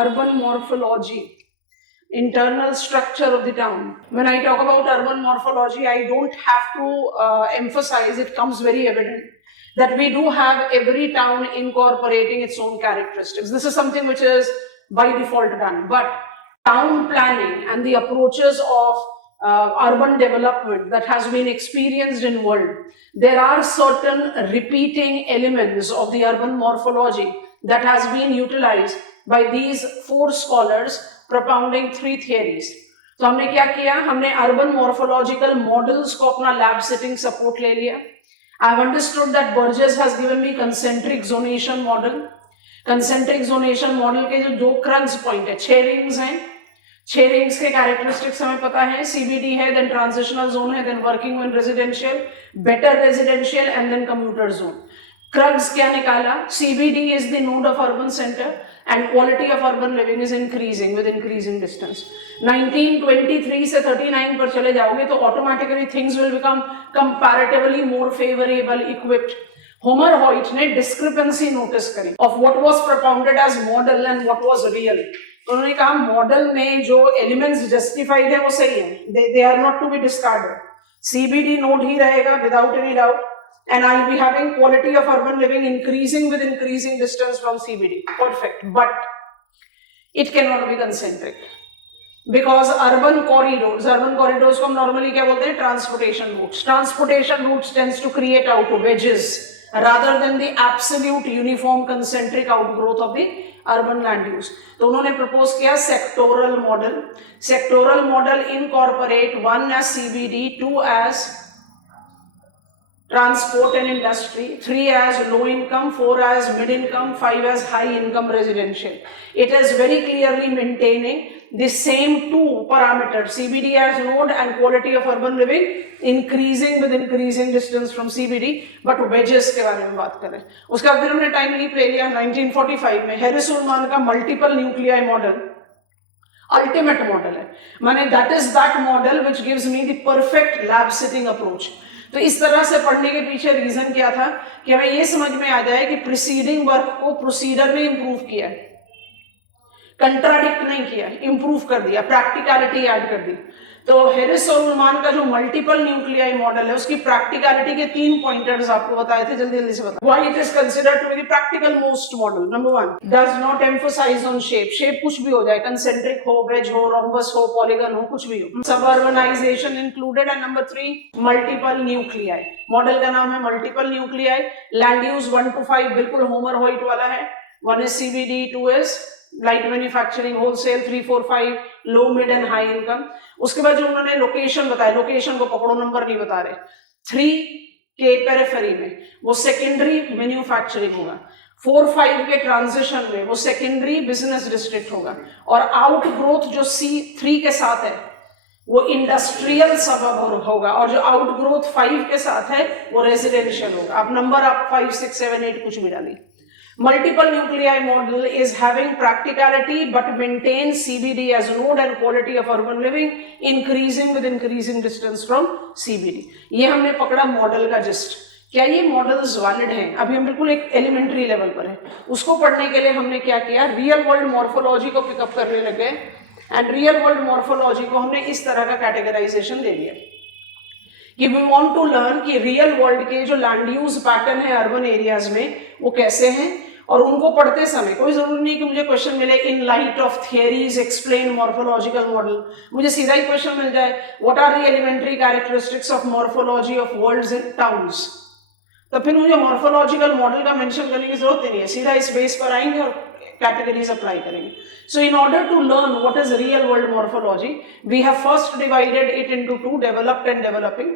urban morphology, internal structure of the town. When I talk about urban morphology, I don't have to emphasize, it comes very evident that we do have every town incorporating its own characteristics. This is something which is by default done. But town planning and the approaches of urban development that has been experienced in world, there are certain repeating elements of the urban morphology that has been utilized by these four scholars propounding three theories. तो हमने क्या किया, हमने urban morphological models को अपना lab setting support ले लिया. I've understood that Burgess has given me concentric zonation model. Concentric zonation model के जो 2 क्रंच पॉइंट है, 6 रिंग्स हैं, 6 रिंग्स के कैरेक्टरिस्टिक्स हमें पता है. CBD है, देन ट्रांजिशनल जोन है, then working in residential, better residential and then commuter zone. Crunch क्या निकाला? CBD is the node of urban center and quality of urban living is increasing with increasing distance. 1923 से 39 पर चले जाओगे तो automatically things will become comparatively more favorable equipped. Homer Hoyt ने discrepancy notice करी of what was propounded as model and what was real. उन्होंने कहा model में जो एलिमेंट्स जस्टिफाइड है वो सही है, they are not to be discarded. CBD node ही रहेगा without any doubt, and I'll be having quality of urban living increasing with increasing distance from CBD. Perfect. But it cannot be concentric because urban corridors को हम normally क्या बोलते हैं? Transportation routes. Transportation routes tends to create out wedges rather than the absolute uniform concentric outgrowth of the urban land use. तो उन्होंने propose किया sectoral model. Sectoral model incorporate 1 as CBD, 2 as transport and industry, 3 as low income, 4 as mid income, 5 as high income residential. It is very clearly maintaining the same 2 parameters, CBD as node and quality of urban living increasing with increasing distance from CBD. but wedges के बारे में बात करें, उसका फिर हमने time leap ले लिया 1945 में. हैरिस-उलमान का multiple nuclei model ultimate model है, माने that is that model which gives me the perfect lab sitting approach. तो इस तरह से पढ़ने के पीछे रीजन क्या था कि हमें ये समझ में आ जाए कि प्रीसीडिंग वर्क को प्रोसीडर में इंप्रूव किया, कंट्राडिक्ट नहीं किया, इंप्रूव कर दिया, प्रैक्टिकलिटी ऐड कर दी. तो हैरिस-उलमान का जो मल्टीपल न्यूक्लियाई मॉडल है उसकी प्रैक्टिकलिटी के 3 पॉइंटर्स आपको बताए थे, जल्दी जल्दी से बताओ. Why it is considered to be the practical most model? Number 1, does not emphasise on shape. Shape कुछ भी हो जाए, कंसेंट्रिक हो, वेज हो, रोम्बस हो, पॉलीगन हो, कुछ भी हो. Suburbanization included. And number 3, multiple nuclei. Model का नाम है multiple nuclei. Land use 1 to 5 बिल्कुल होमर हॉइट वाला है. 1 is CBD, 2 is light manufacturing, wholesale, 3, 4, 5 low, mid and high income. उसके बाद जो उन्होंने लोकेशन बताया, लोकेशन को पकड़ो, नंबर नहीं बता रहे. 3 के पेरिफेरी में वो सेकेंडरी मैन्युफैक्चरिंग होगा. 4, 5 के ट्रांजिशन में वो सेकेंडरी बिजनेस डिस्ट्रिक्ट होगा. और आउट ग्रोथ जो C3 के साथ है वो इंडस्ट्रियल सबअर्ब होगा, और जो आउट ग्रोथ 5 के साथ है वो रेजिडेंशियल होगा. आप नंबर 5, 6, 7, 8 कुछ भी डालिए. Multiple nuclei model is having practicality but maintains CBD as node and quality of urban living increasing with increasing distance from CBD. ये हमने पकड़ा मॉडल का जिस्ट. क्या ये मॉडल्स वैलिड हैं? अभी हम बिल्कुल एक एलिमेंट्री लेवल पर हैं. उसको पढ़ने के लिए हमने क्या किया, रियल वर्ल्ड मॉर्फोलॉजी को पिकअप करने लगे. एंड रियल वर्ल्ड मॉर्फोलॉजी को हमने इस तरह का कैटेगराइजेशन दे दिया कि वी वांट टू लर्न कि रियल वर्ल्ड के जो लैंड यूज पैटर्न है अर्बन एरियाज में वो कैसे हैं. और उनको पढ़ते समय कोई जरूरी नहीं कि मुझे क्वेश्चन मिले in light of theories explain morphological model. मुझे सीधा ही क्वेश्चन मिल जाए what are the elementary characteristics of morphology of worlds in towns, तो फिर मुझे मॉर्फोलॉजिकल मॉडल का मेंशन करने की जरूरत ही नहीं है, सीधा इस बेस पर आएंगे और कैटेगरीज अप्लाई करेंगे. So in order to learn what is real world morphology we have first divided it into 2, developed and developing.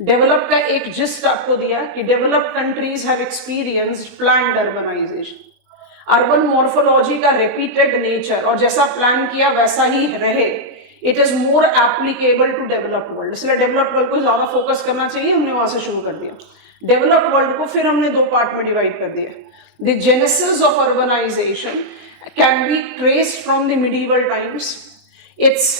Developed का एक जिस्ट आपको दिया कि developed countries have experienced planned urbanization. Urban morphology का repeated nature और जैसा plan किया वैसा ही रहे, it is more applicable to developed world. इसलिए डेवलप्ड वर्ल्ड को ज्यादा फोकस करना चाहिए, हमने वहां से शुरू कर दिया. डेवलप्ड वर्ल्ड को फिर हमने 2 पार्ट में डिवाइड कर दिया. The genesis of urbanisation can be traced from the medieval times. It's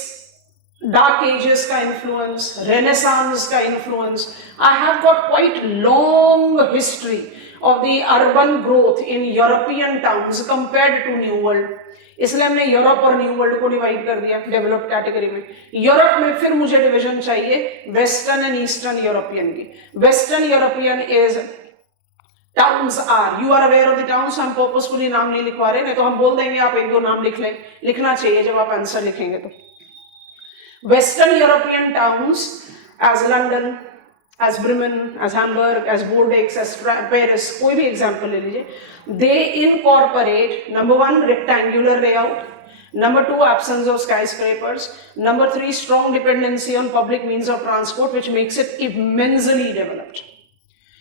dark ages का इन्फ्लुएंस, रेनेसांस का influence. I have got quite long history of the urban growth in European towns compared to New World. इसलिए हमने Europe और new world को divide कर दिया developed category में। Europe में फिर मुझे डिवीजन चाहिए वेस्टर्न एंड ईस्टर्न यूरोपियन की। Western European is towns are, you are aware of the towns, हम पर्पसफुली नाम नहीं लिखवा रहे, नहीं तो हम बोल देंगे आप एक दो नाम लिख लें, लिखना चाहिए जब आप आंसर लिखेंगे तो। Western European towns as London, as Bremen, as Hamburg, as Bordeaux, as Paris, कोई भी एग्जाम्पल ले लीजिए, they incorporate number 1 rectangular layout, number 2 absence of skyscrapers, number 3 strong dependency on public means of transport which makes it immensely developed।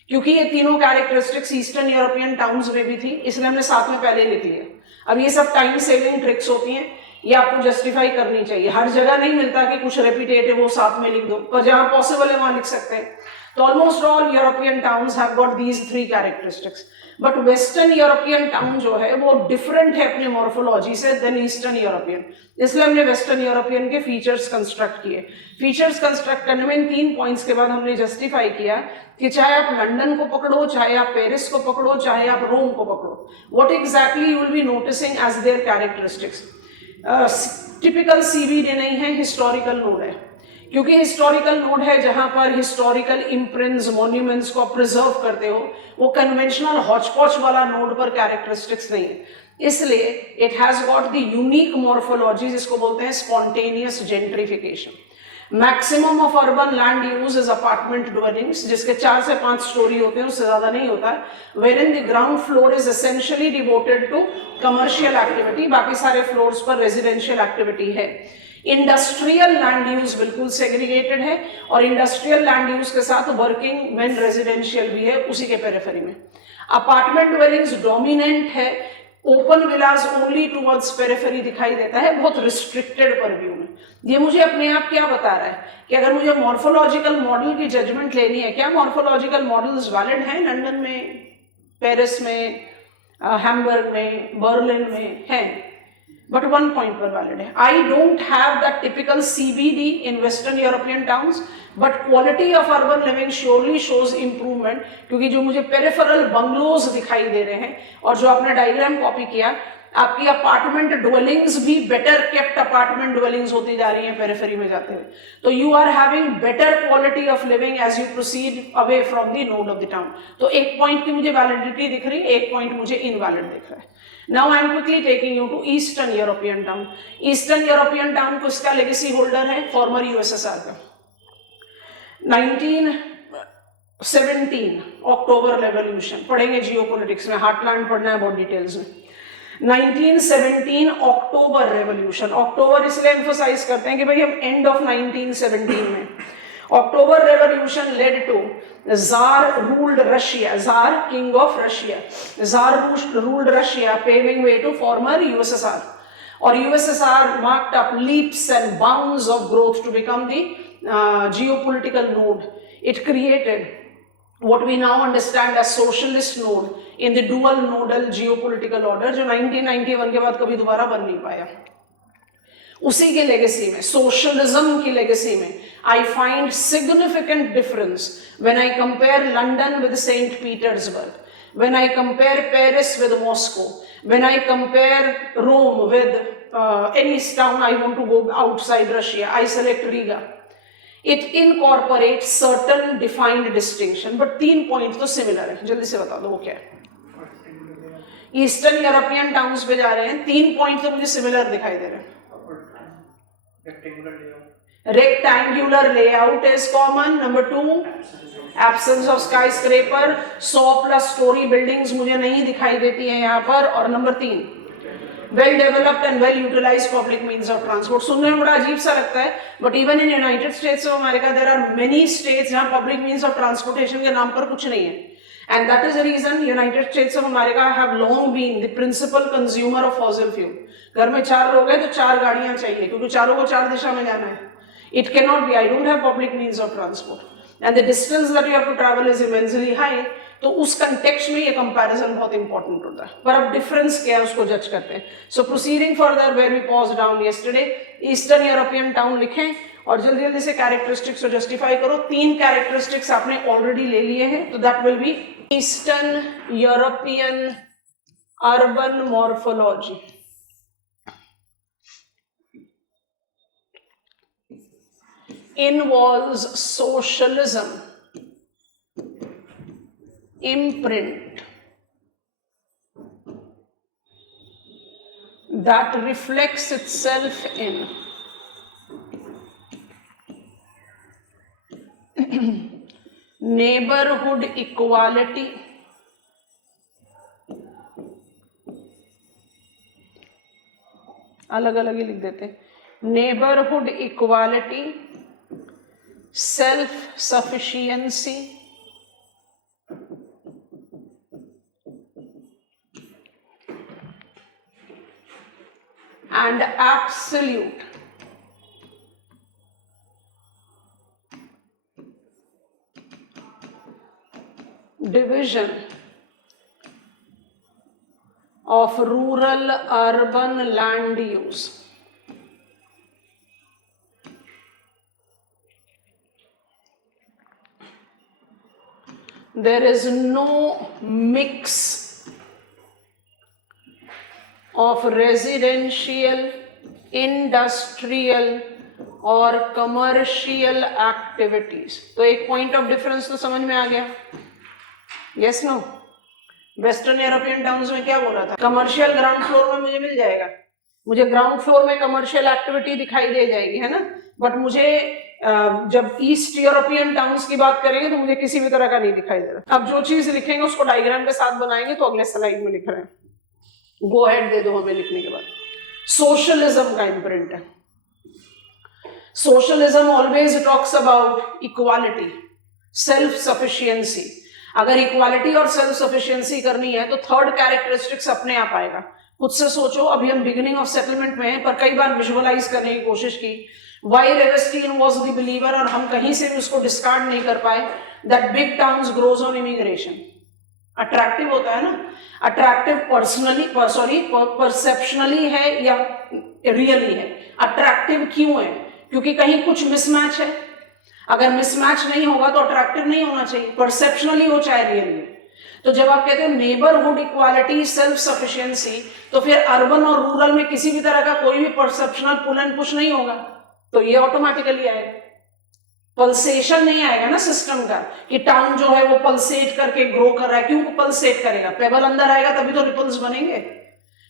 क्योंकि ये तीनों characteristics eastern European towns में भी थी, इसलिए हमने साथ में पहले लिख लिया। अब ये सब टाइम सेविंग ट्रिक्स होती हैं, ये आपको जस्टिफाई करनी चाहिए। हर जगह नहीं मिलता कि कुछ रेपिटेटिव वो साथ में लिख दो, पर जहां पॉसिबल है वहां लिख सकते हैं। तो almost all European towns have got these 3 characteristics, but western European town जो है वो डिफरेंट है अपने मॉर्फोलॉजी से देन ईस्टर्न यूरोपियन, इसलिए हमने वेस्टर्न यूरोपियन के फीचर्स कंस्ट्रक्ट किए। फीचर्स कंस्ट्रक्ट करने में इन 3 पॉइंट्स के बाद हमने जस्टिफाई किया कि चाहे आप लंदन को पकड़ो, चाहे आप पेरिस को पकड़ो, चाहे आप रोम को पकड़ो, what exactly you will be noticing as their characteristics. Typical CBD नहीं है, हिस्टोरिकल नोड है, क्योंकि हिस्टोरिकल नोड है जहां पर हिस्टोरिकल इम्प्रिंट्स मॉन्यूमेंट्स को प्रिजर्व करते हो, वो कन्वेंशनल हॉचपॉच वाला नोड पर कैरेक्टरिस्टिक्स नहीं है, इसलिए it has got the unique morphology जिसको बोलते हैं spontaneous gentrification. Maximum of urban land use is apartment dwellings, जिसके 4 से 5 स्टोरी होते हैं, उससे ज्यादा नहीं होता है, where in the ground floor is essentially devoted to commercial activity, बाकी सारे फ्लोर्स पर रेजिडेंशियल एक्टिविटी है। इंडस्ट्रियल लैंड यूज बिल्कुल सेग्रीगेटेड है, और इंडस्ट्रियल लैंड यूज के साथ वर्किंग मेन रेजिडेंशियल भी है उसी के पेरिफेरी में। अपार्टमेंट ड्वेलिंग्स डोमिनेंट है, ओपन विलास ओनली टुवर्ड्स पेरिफेरी दिखाई देता है, बहुत रिस्ट्रिक्टेड परव्यू में। ये मुझे अपने आप क्या बता रहा है कि अगर मुझे मॉर्फोलॉजिकल मॉडल की जजमेंट लेनी है, क्या मॉर्फोलॉजिकल मॉडल्स वैलिड हैं लंदन में, पेरिस में, हैम्बर्ग में, बर्लिन में हैं, but one point पर valid है। I don't have that typical CBD in Western European towns, but quality of urban living surely shows improvement, क्योंकि जो मुझे peripheral bungalows दिखाई दे रहे हैं और जो आपने डायग्राम कॉपी किया, आपकी अपार्टमेंट ड्वेलिंग्स भी बेटर केप्ट अपार्टमेंट ड्वेलिंग्स होती जा रही हैं पेरिफेरी में जाते हुए, तो you are having better quality of living as you proceed away from the node of the town. तो एक पॉइंट की मुझे वैलिडिटी दिख रही है, एक पॉइंट मुझे इनवैलिड दिख रहा है। Now I am quickly taking you to Eastern European town. Eastern European town को इसका लेगेसी होल्डर है फॉर्मर यूएसएसआर का। 1917 अक्टूबर रेवोल्यूशन पढ़ेंगे जियोपॉलिटिक्स में, हार्टलैंड पढ़ना है बहुत डिटेल्स में। 1917 अक्टूबर रेवोल्यूशन, अक्टूबर इसलिए एम्फोसाइज करते हैं कि भाई हम एंड ऑफ 1917 में। October Revolution led to Tsar ruled Russia, Tsar king of Russia, Tsar ruled Russia, paving way to former USSR, और USSR marked up leaps and bounds of growth to become the geopolitical node. It created what we now understand as socialist node in the dual nodal geopolitical order, जो 1991 के बाद कभी दोबारा बन नहीं पाया। उसी के लेगेसी में, सोशलिज्म की लेगेसी में, I find significant difference when I compare London with Saint Petersburg, when I compare Paris with Moscow, when I compare Rome with any town I want to go outside Russia, I select Riga. It incorporate certain defined distinction, but 3 point तो similar है, जल्दी से बता दो वो क्या है। Eastern European towns पे जा रहे हैं, 3 पॉइंट तो मुझे सिमिलर दिखाई दे रहे हैं। Rectangular layout is common. Number 2, absence of skyscraper, 100+ story buildings मुझे नहीं दिखाई देती हैं यहाँ पर। और number 3, well developed and well utilized public means of transport। सुनने में बड़ा अजीब सा लगता है, but even in United States of America there are many states जहाँ public means of transportation के नाम पर कुछ नहीं है, and that is the reason United States of America have long been the principal consumer of fossil fuel। घर में 4 लोग हैं तो 4 गाड़ियां चाहिए, क्योंकि चारों को 4 दिशा में जाना है। It cannot be, I don't have public means of transport and the distance that you have to travel is immensely high, तो उस कंटेक्स्ट में ये कंपैरिजन बहुत इंपॉर्टेंट होता है। पर अब डिफरेंस क्या है उसको जज करते हैं। So proceeding further where we pause down yesterday, eastern European town लिखें और जल्दी जल्दी से कैरेक्टरिस्टिक्स को जस्टिफाई करो। 3 कैरेक्टरिस्टिक्स आपने ऑलरेडी ले लिए हैं, तो that will be eastern European urban morphology. involves socialism imprint that reflects itself in neighborhood equality, अलग अलग ही लिख देते हैं, neighborhood equality, self sufficiency, and absolute division of rural urban land use. There is no mix of residential, industrial और commercial activities. तो एक point of difference तो समझ में आ गया? Yes, no? Western European towns में क्या बोला था? कमर्शियल ग्राउंड फ्लोर में मुझे मिल जाएगा, मुझे ग्राउंड फ्लोर में कमर्शियल एक्टिविटी दिखाई दे जाएगी, है ना? बट मुझे जब ईस्ट यूरोपियन टाउन्स की बात करेंगे तो मुझे किसी भी तरह का नहीं दिखाई दे रहा। अब जो चीज लिखेंगे उसको डायग्राम के साथ बनाएंगे, तो अगले स्लाइड में लिख रहे हैं, गो हेड दे दो हमें लिखने के बाद। सोशलिज्म का इम्प्रिंट है। Socialism always talks about equality, self sufficiency. अगर इक्वालिटी और सेल्फ सफिशियंसी करनी है तो थर्ड कैरेक्टरिस्टिक्स अपने आप आएगा। खुद से सोचो, अभी हम बिगिनिंग ऑफ सेटलमेंट में हैं, पर कई बार विजुअलाइज करने की कोशिश की, वाई रेवेस्टीन वाज द बिलीवर, और हम कहीं से भी उसको डिस्कार्ड नहीं कर पाए, that big towns grows on immigration. Attractive होता है ना, अट्रैक्टिव पर्सनली परसेप्शनली है या रियली है? अट्रैक्टिव क्यों है? क्योंकि कहीं कुछ मिसमैच है। अगर मिसमैच नहीं होगा तो अट्रैक्टिव नहीं होना चाहिए, परसेप्शनली हो चाहे रियली। तो जब आप कहते हैं नेबरहुड इक्वालिटी, सेल्फ सफिशिएंसी, तो फिर अर्बन और रूरल में किसी भी तरह का कोई भी परसेप्शनल पुल एंड पुश नहीं होगा, तो ये ऑटोमेटिकली आएगा। पल्सेशन नहीं आएगा ना सिस्टम का, कि टाउन जो है वो पल्सेट करके ग्रो कर रहा है। क्यों पल्सेट करेगा? पेबल अंदर आएगा तभी तो रिपल्स बनेंगे।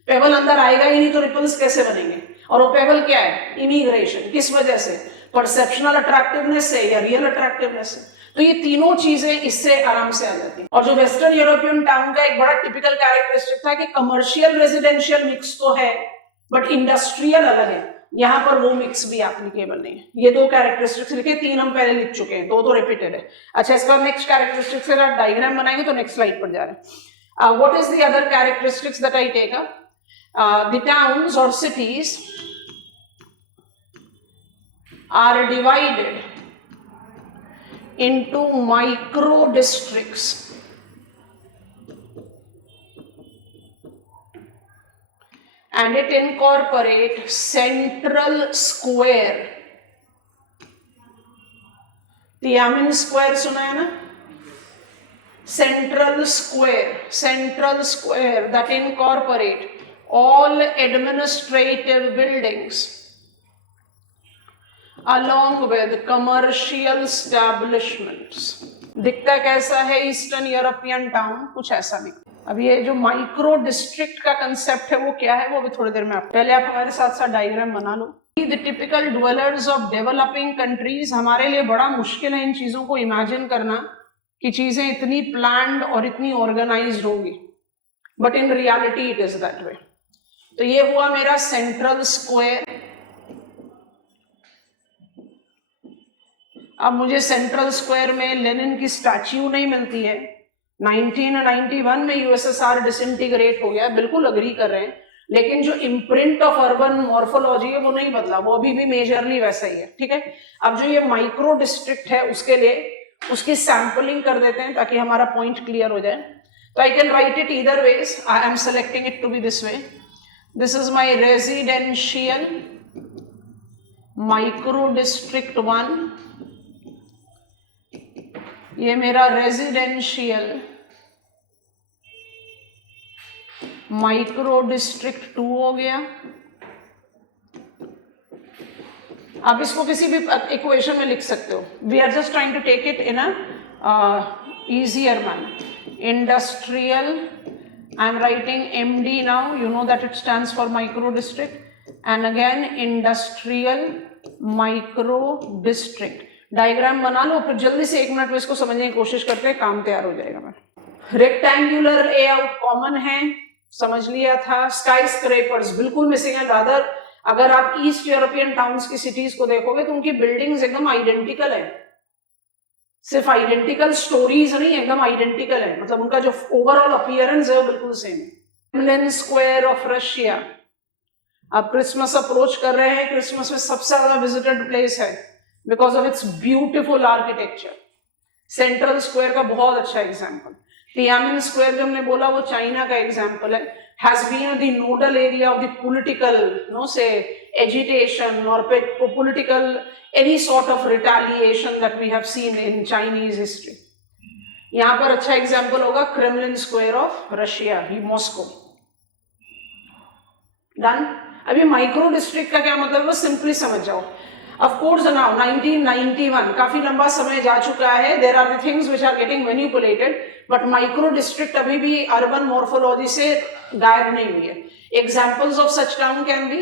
पेबल अंदर आएगा ही नहीं तो रिपल्स कैसे बनेंगे? और वो पेबल क्या है? इमिग्रेशन। किस वजह से? परसेप्शनल अट्रैक्टिवनेस से या रियल अट्रैक्टिवनेस से। तो ये तीनों चीजें इससे आराम से आ जाती हैं। और जो वेस्टर्न यूरोपियन टाउन का एक बड़ा टिपिकल कैरेक्टरिस्टिक था कि कमर्शियल रेजिडेंशियल मिक्स तो है बट इंडस्ट्रियल अलग है, यहाँ पर वो मिक्स भी एप्लीकेबल नहीं है। ये दो कैरेक्टरिस्टिक्स लिखे, तीन हम पहले लिख चुके हैं, दो तो रिपीटेड है। अच्छा, इसका नेक्स्ट कैरेक्टरिस्टिक्स का डायग्राम बनाएंगे तो नेक्स्ट स्लाइड पर जा रहे हैं। What is the other characteristics that I take up? The towns और cities are divided into micro districts and it incorporates central square. Tiananmen square सुना है ना? central square that incorporate all administrative buildings along with commercial establishments. दिखता कैसा है eastern European town? कुछ ऐसा दिखता। अब ये जो माइक्रो डिस्ट्रिक्ट का कंसेप्ट है वो क्या है, वो भी थोड़ी देर में पहले आप हमारे साथ साथ डायग्राम बना लो। The typical dwellers of developing countries, हमारे लिए बड़ा मुश्किल है इन चीजों को इमेजिन करना कि चीजें इतनी प्लान्ड और इतनी ऑर्गेनाइज्ड होंगी, but in reality it is that way. तो ये हुआ मेरा सेंट्रल स्क्वायर। अब मुझे सेंट्रल स्क्वायर में लेनिन की स्टैच्यू नहीं मिलती है। 1991 में यूएसएसआर डिसइंटीग्रेट हो गया, बिल्कुल अग्री कर रहे हैं, लेकिन जो इम्प्रिंट ऑफ अर्बन मॉर्फोलॉजी है वो नहीं बदला, वो अभी भी मेजरली वैसा ही है। ठीक है, अब जो ये माइक्रो डिस्ट्रिक्ट है उसके लिए उसकी सैंपलिंग कर देते हैं ताकि हमारा पॉइंट क्लियर हो जाए। तो I can write it either ways, I am selecting it to be this way. This is my residential micro district 1, ये मेरा रेजिडेंशियल माइक्रो डिस्ट्रिक्ट 2 हो गया, आप इसको किसी भी इक्वेशन में लिख सकते हो. We are just trying to take it in a easier manner. Industrial, I am writing MD now, you know that it stands for micro district, and again industrial micro district. Diagram बना लो, फिर जल्दी से 1 minute में इसको समझने की कोशिश करते हैं, काम तैयार हो जाएगा. मैं रेक्टेंगुलर लेआउट कॉमन है, समझ लिया था. स्काई स्क्रेपर्स बिल्कुल मिसिंग है. रादर अगर आप ईस्ट यूरोपियन टाउन्स की सिटीज को देखोगे तो उनकी बिल्डिंग्स एकदम आइडेंटिकल है. सिर्फ आइडेंटिकल स्टोरीज नहीं, एकदम आइडेंटिकल है. मतलब उनका जो ओवरऑल अपीयरेंस है वो बिल्कुल सेम है. Kremlin square of Russia. आप क्रिसमस अप्रोच कर रहे हैं, क्रिसमस में सबसे ज्यादा विजिटेड प्लेस है because of its beautiful architecture. Central square का बहुत अच्छा एग्जाम्पल. तियानमेन स्क्वायर जो हमने बोला वो चाइना का एग्जाम्पल है. has been the nodal area of the political, say agitation or political any sort of retaliation that we have seen in Chinese history. यहाँ पर अच्छा एग्जाम्पल होगा Kremlin square of Russia, Moscow. Done. अभी micro district का क्या मतलब है simply समझ जाओ. Of course now 1991 काफी लंबा समय जा चुका है. There are the things which are getting manipulated, but micro district अभी भी urban morphology से गायब नहीं हुई है. Examples of such town can be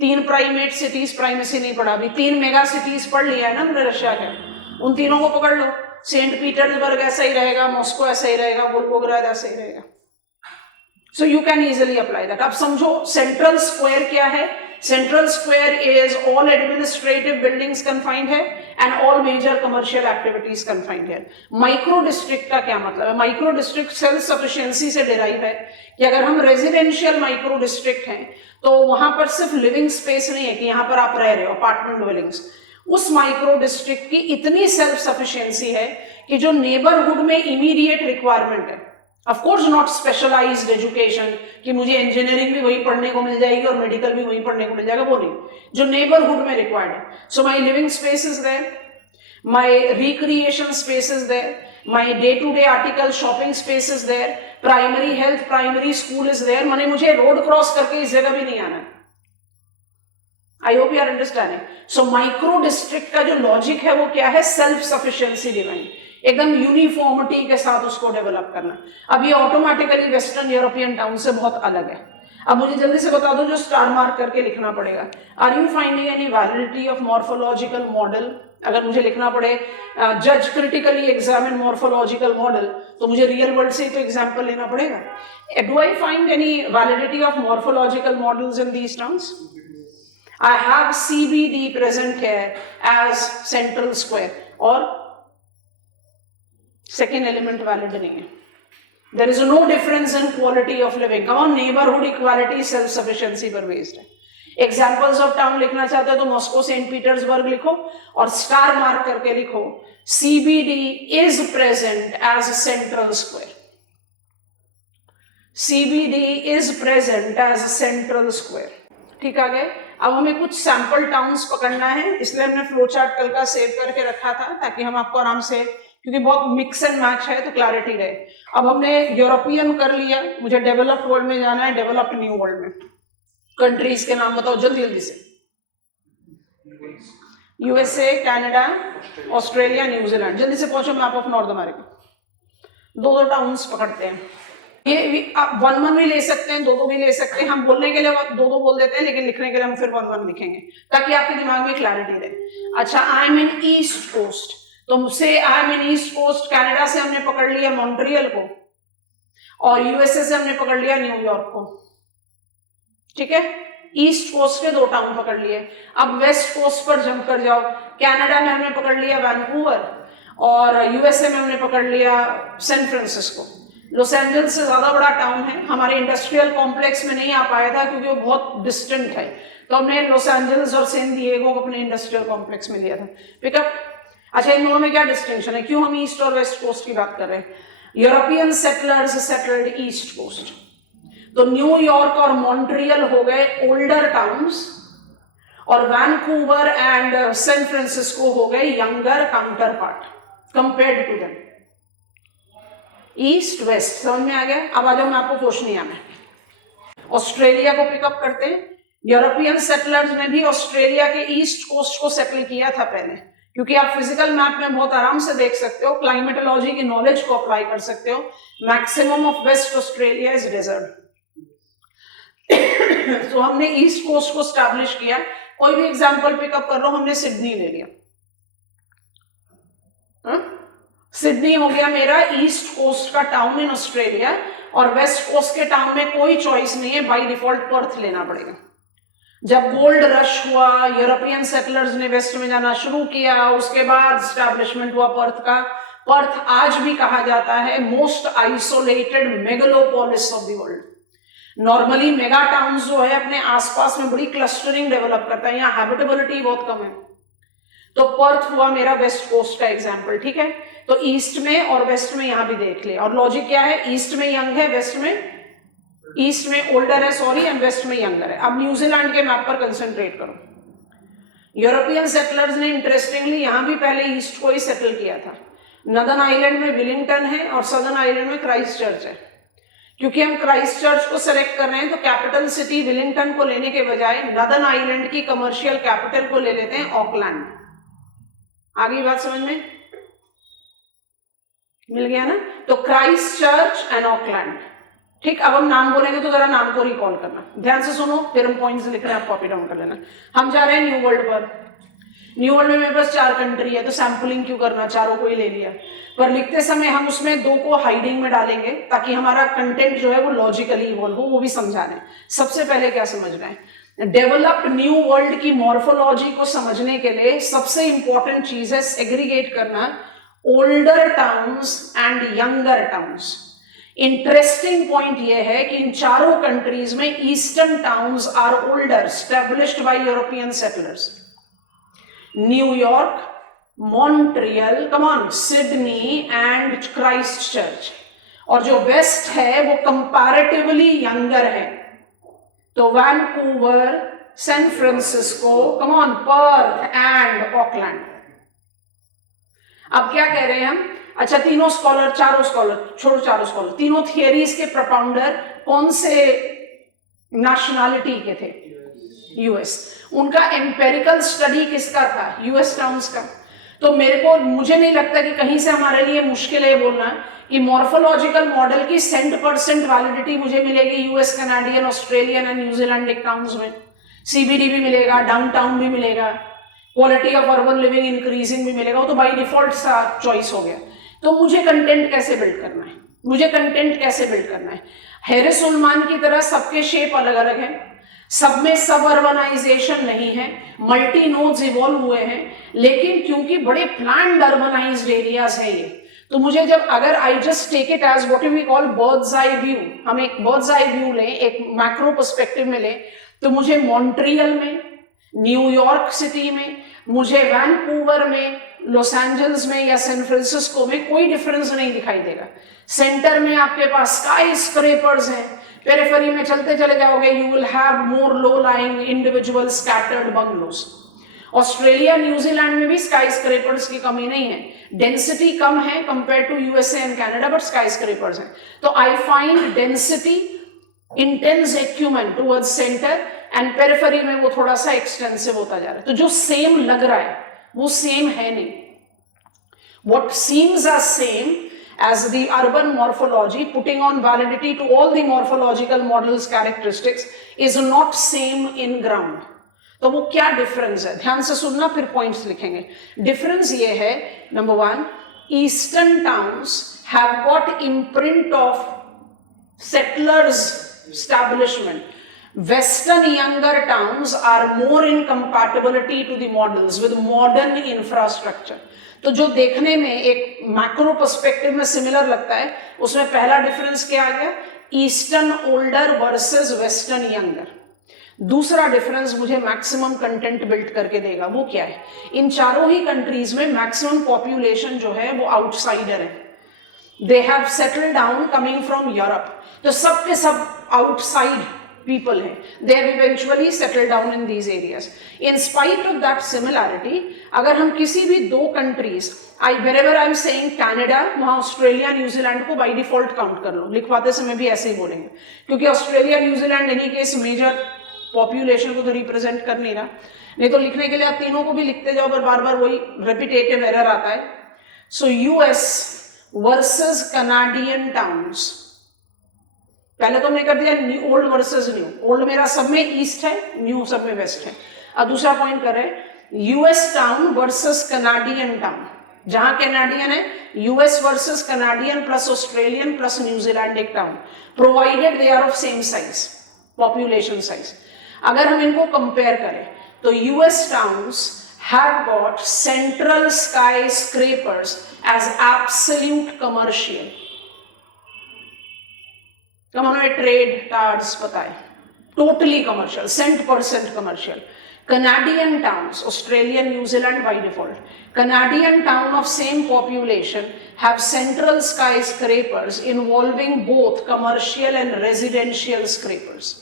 3 primate cities, primacy नहीं पढ़ा अभी. 3 मेगा सिटीज पढ़ लिया है ना तुमने रशिया के. उन तीनों को पकड़ लो. सेंट पीटर्सबर्ग ऐसा ही रहेगा, मॉस्को ऐसा ही रहेगा, वोल्गोग्राद ऐसा ही रहेगा. So you can easily apply that. अब समझो सेंट्रल स्क्वायर क्या है. Central square is all administrative buildings confined है and all major commercial activities confined है. Micro district का क्या मतलब है? Micro district self sufficiency से derive है कि अगर हम residential micro district हैं तो वहां पर सिर्फ living space नहीं है कि यहाँ पर आप रह रहे हो apartment dwellings. उस micro district की इतनी self sufficiency है कि जो neighborhood में immediate requirement है, of course not specialized education कि मुझे इंजीनियरिंग भी वही पढ़ने को मिल जाएगी और मेडिकल भी वही पढ़ने को मिल जाएगा, वो नहीं. जो नेबरहुड में रिक्वायर्ड है. So my living space is there, my recreation space is there, my day to day article shopping space is there, primary health, primary school is there. माने मुझे रोड क्रॉस करके इस जगह भी नहीं आना है. I hope you are understanding. So micro district का जो लॉजिक है वो क्या है? सेल्फ सफिशिएंसी डिवाइन, एकदम यूनिफॉर्मिटी के साथ उसको डेवलप करना. अब ये ऑटोमेटिकली वेस्टर्न यूरोपियन टाउन से बहुत अलग है. अब मुझे जल्दी से बता दो, जो स्टार मार्क करके लिखना पड़ेगा. Are you finding any validity of morphological model? अगर मुझे लिखना पड़े जज क्रिटिकली एग्जामिन मॉर्फोलॉजिकल मॉडल, तो मुझे रियल वर्ल्ड से तो एग्जाम्पल लेना पड़ेगा. Do I find any validity of morphological models in these towns? I have CBD present here as central square, और सेकेंड एलिमेंट वैलिड नहीं है. There is no difference in quality of living. Come on, neighborhood equality, self sufficiency पर based है. Examples of town लिखना चाहते हो तो Moscow, Saint Petersburg लिखो और स्टार मार्क करके लिखो CBD is present as a central square. CBD is present as a central square. ठीक आ गए. अब हमें कुछ सैंपल टाउन्स पकड़ना है, इसलिए हमने फ्लो चार्ट कल का सेव करके रखा था ताकि हम आपको आराम से, क्योंकि बहुत मिक्स एंड मैच है तो क्लैरिटी रहे. अब हमने यूरोपियन कर लिया, मुझे डेवलप्ड वर्ल्ड में जाना है. डेवलप्ड न्यू वर्ल्ड में कंट्रीज के नाम बताओ जल्दी जल्दी से. USA, Canada, Australia, New Zealand. जल्दी से पहुंचो map of north America. 2 towns पकड़ते हैं. ये आप 1-1 भी ले सकते हैं, 2-2 भी ले सकते हैं. हम बोलने के लिए 2-2 बोल देते हैं, लेकिन लिखने के लिए हम फिर 1-1 लिखेंगे ताकि आपके दिमाग में क्लैरिटी रहे. अच्छा, I am in east coast, तो मुझसे I am in east coast. Canada से हमने पकड़ लिया मॉन्ट्रियल को, और USA से हमने पकड़ लिया न्यूयॉर्क को. ठीक है, ईस्ट कोस्ट के 2 टाउन पकड़ लिए. अब वेस्ट कोस्ट पर जंप कर जाओ. कनाडा में हमने पकड़ लिया वैंकूवर, और USA में हमने पकड़ लिया सैन फ्रांसिस्को. लॉस एंजल्स से ज्यादा बड़ा टाउन है, हमारे इंडस्ट्रियल कॉम्प्लेक्स में नहीं आ पाया था क्योंकि वो बहुत डिस्टेंट है, तो हमने लॉस एंजल्स और सैन डिएगो को अपने इंडस्ट्रियल कॉम्प्लेक्स में लिया था. पिकअप. अच्छा, इन दोनों में क्या डिस्टिंक्शन है? क्यों हम ईस्ट और वेस्ट कोस्ट की बात कर रहे हैं? European settlers settled east coast, तो न्यूयॉर्क और मॉन्ट्रियल हो गए ओल्डर टाउन्स, और वैंकूवर एंड सैन फ्रांसिस्को हो गए younger counterpart compared to them. East west समझ में आ गया. अब आ जाओ मैं आपको ओशनिया में. ऑस्ट्रेलिया को पिकअप करते हैं. यूरोपियन सेटलर्स ने भी ऑस्ट्रेलिया के ईस्ट कोस्ट को सेटल किया था पहले, क्योंकि आप फिजिकल मैप में बहुत आराम से देख सकते हो, क्लाइमेटोलॉजी की नॉलेज को अप्लाई कर सकते हो। Maximum of west Australia is desert. तो हमने ईस्ट कोस्ट को स्टैब्लिश किया। कोई भी एग्जांपल पिकअप कर लो, हमने सिडनी ले लिया। सिडनी हो गया मेरा ईस्ट कोस्ट का टाउन इन ऑस्ट्रेलिया, और वेस्ट कोस्ट के टाउन में कोई चॉइस नहीं है, बाय डिफॉल्ट पर्थ लेना पड़ेगा। जब गोल्ड रश हुआ, यूरोपियन सेटलर्स ने वेस्ट में जाना शुरू किया, उसके बाद स्टैब्लिशमेंट हुआ पर्थ का। पर्थ आज भी कहा जाता है most isolated megalopolis of the world. Normally mega towns जो है अपने आसपास में बड़ी क्लस्टरिंग डेवलप करता है, यहाँ हैबिटेबिलिटी बहुत कम है। तो पर्थ हुआ मेरा वेस्ट कोस्ट का एग्जाम्पल, ठीक है। तो ईस्ट में और वेस्ट में यहां भी देख ले, और लॉजिक क्या है, ईस्ट में यंग है, वेस्ट में, ईस्ट में ओल्डर है सॉरी, एंड वेस्ट में यंगर है। अब न्यूजीलैंड के मैप पर कंसंट्रेट करो। यूरोपियन सेटलर्स ने इंटरेस्टिंगली यहां भी पहले ईस्ट को ही सेटल किया था। नदर्न आइलैंड में विलिंगटन है और सदर्न आइलैंड में क्राइस्ट चर्च है। क्योंकि हम क्राइस्ट चर्च को सेलेक्ट कर रहे हैं, तो कैपिटल सिटी विलिंगटन को लेने के बजाय नदर्न आइलैंड की कमर्शियल कैपिटल को ले लेते हैं, ऑकलैंड। आगे बात समझ में मिल गया ना। तो क्राइस्ट चर्च एंड ऑकलैंड, ठीक। अब हम नाम बोलेंगे तो जरा नाम को रिकॉल करना, ध्यान से सुनो, फिर हम पॉइंट्स लिख रहे हैं, आप कॉपी डाउन कर लेना। हम जा रहे हैं न्यू वर्ल्ड पर। न्यू वर्ल्ड में मेरे पास 4 कंट्री है, तो सैंपलिंग क्यों करना, चारों को ही ले लिया। पर लिखते समय हम उसमें 2 को हाइडिंग में डालेंगे, ताकि हमारा कंटेंट जो है वो लॉजिकली इवॉल्व हो, वो भी समझा रहे हैं। सबसे पहले क्या समझ रहे हैं, डेवलप्ड न्यू वर्ल्ड की मॉर्फोलॉजी को समझने के लिए सबसे इंपॉर्टेंट चीज है सेग्रीगेट करना older towns and younger towns. Interesting point यह है कि इन चारों कंट्रीज में eastern towns are older, established by European settlers. New York, Montreal, come on, Sydney and Christchurch. और जो वेस्ट है वो कंपैरेटिवली यंगर है, तो Vancouver, San Francisco, come on, Perth and Auckland. अब क्या कह रहे हैं हम, अच्छा तीनों स्कॉलर, चारों स्कॉलर, छोड़ो चारों स्कॉलर, तीनों थियरीज के प्रोपाउंडर कौन से नेशनैलिटी के थे, यूएस। उनका एम्पेरिकल स्टडी किसका था, यूएस टाउन्स का। तो मुझे नहीं लगता कि कहीं से हमारे लिए मुश्किल है बोलना कि मॉर्फोलॉजिकल मॉडल की 100% वैलिडिटी मुझे मिलेगी US, Canadian, Australian and New Zealandic towns में। सीबीडी भी मिलेगा, डाउनटाउन भी मिलेगा, quality of urban living increasing भी मिलेगा, वो तो बाई डिफॉल्ट सा चॉइस हो गया। तो मुझे कंटेंट कैसे बिल्ड करना है, हैरिस उल्मान की तरह सबके शेप अलग अलग है, सब में सब अर्बनाइजेशन नहीं है, मल्टी नोड्स इवॉल्व हुए हैं, लेकिन क्योंकि बड़े प्लान्ड अर्बनाइज्ड एरियाज है ये, तो मुझे जब अगर I just take it as what we call bird's eye view, हम एक बर्ड्स आई व्यू लें, एक मैक्रो पर्सपेक्टिव में लें, तो मुझे मॉन्ट्रियल में, न्यूयॉर्क सिटी में, मुझे वैंकूवर में, लॉस एंजल्स में या सैन फ्रांसिस्को में कोई डिफरेंस नहीं दिखाई देगा। सेंटर में आपके पास स्काई स्क्रेपर्स हैं, पेरिफेरी में चलते चले जाओगे, you will have more low lying individual scattered bungalows. Australia, New Zealand में भी स्काई स्क्रेपर्स की कमी नहीं है, डेंसिटी कम है compare to USA and Canada, but skyscrapers हैं। तो I find density intense acumen towards centre and periphery में वो थोड़ा सा एक्सटेंसिव होता जा रहा है। तो जो सेम लग रहा है वो सेम है नहीं। What seems as same as the urban morphology, putting on validity to all the morphological models characteristics, is not same in ground. तो वो क्या डिफरेंस है, ध्यान से सुनना, फिर पॉइंट्स लिखेंगे। डिफरेंस ये है, number 1, eastern towns have got imprint of settlers establishment. Western younger towns are more in compatibility to the models with modern infrastructure. तो जो देखने में एक मैक्रो पर्सपेक्टिव में सिमिलर लगता है, उसमें पहला डिफरेंस क्या आ गया, eastern older versus western younger. दूसरा डिफरेंस मुझे मैक्सिमम कंटेंट बिल्ड करके देगा, वो क्या है, इन चारों ही कंट्रीज में मैक्सिमम पॉपुलेशन जो है वो आउटसाइडर है। They have settled down coming from Europe, तो सब के सब आउटसाइड people हैं, they have eventually settled down in these areas. In spite of that similarity, अगर हम किसी भी 2 countries, wherever I am saying Canada, वहाँ ऑस्ट्रेलिया, न्यूजीलैंड को by default काउंट कर लो, लिखवाते समय भी ऐसे ही बोलेंगे, क्योंकि Australia, New Zealand any case major population को तो रिप्रेजेंट कर नहीं रहा, नहीं तो लिखने के लिए आप तीनों को भी लिखते जाओ पर बार बार वही रेपिटेटिव एरर आता है। So US versus Canadian towns, पहले तो हमने कर दिया ओल्ड वर्सेस न्यू, ओल्ड मेरा सब में ईस्ट है, न्यू सब में वेस्ट है। अब दूसरा पॉइंट कर रहे हैं US town versus Canadian town, जहां कैनेडियन है US versus Canadian plus Australian plus New Zealand एक टाउन, provided they are of same size population size. अगर हम इनको कंपेयर करें तो US towns have got central skyscrapers as absolute commercial, कम हमें ट्रेड टार्स पता है, totally commercial, 100% commercial. Canadian towns, Australia, New Zealand by default, Canadian town of same population have central skyscrapers involving both commercial and residential scrapers.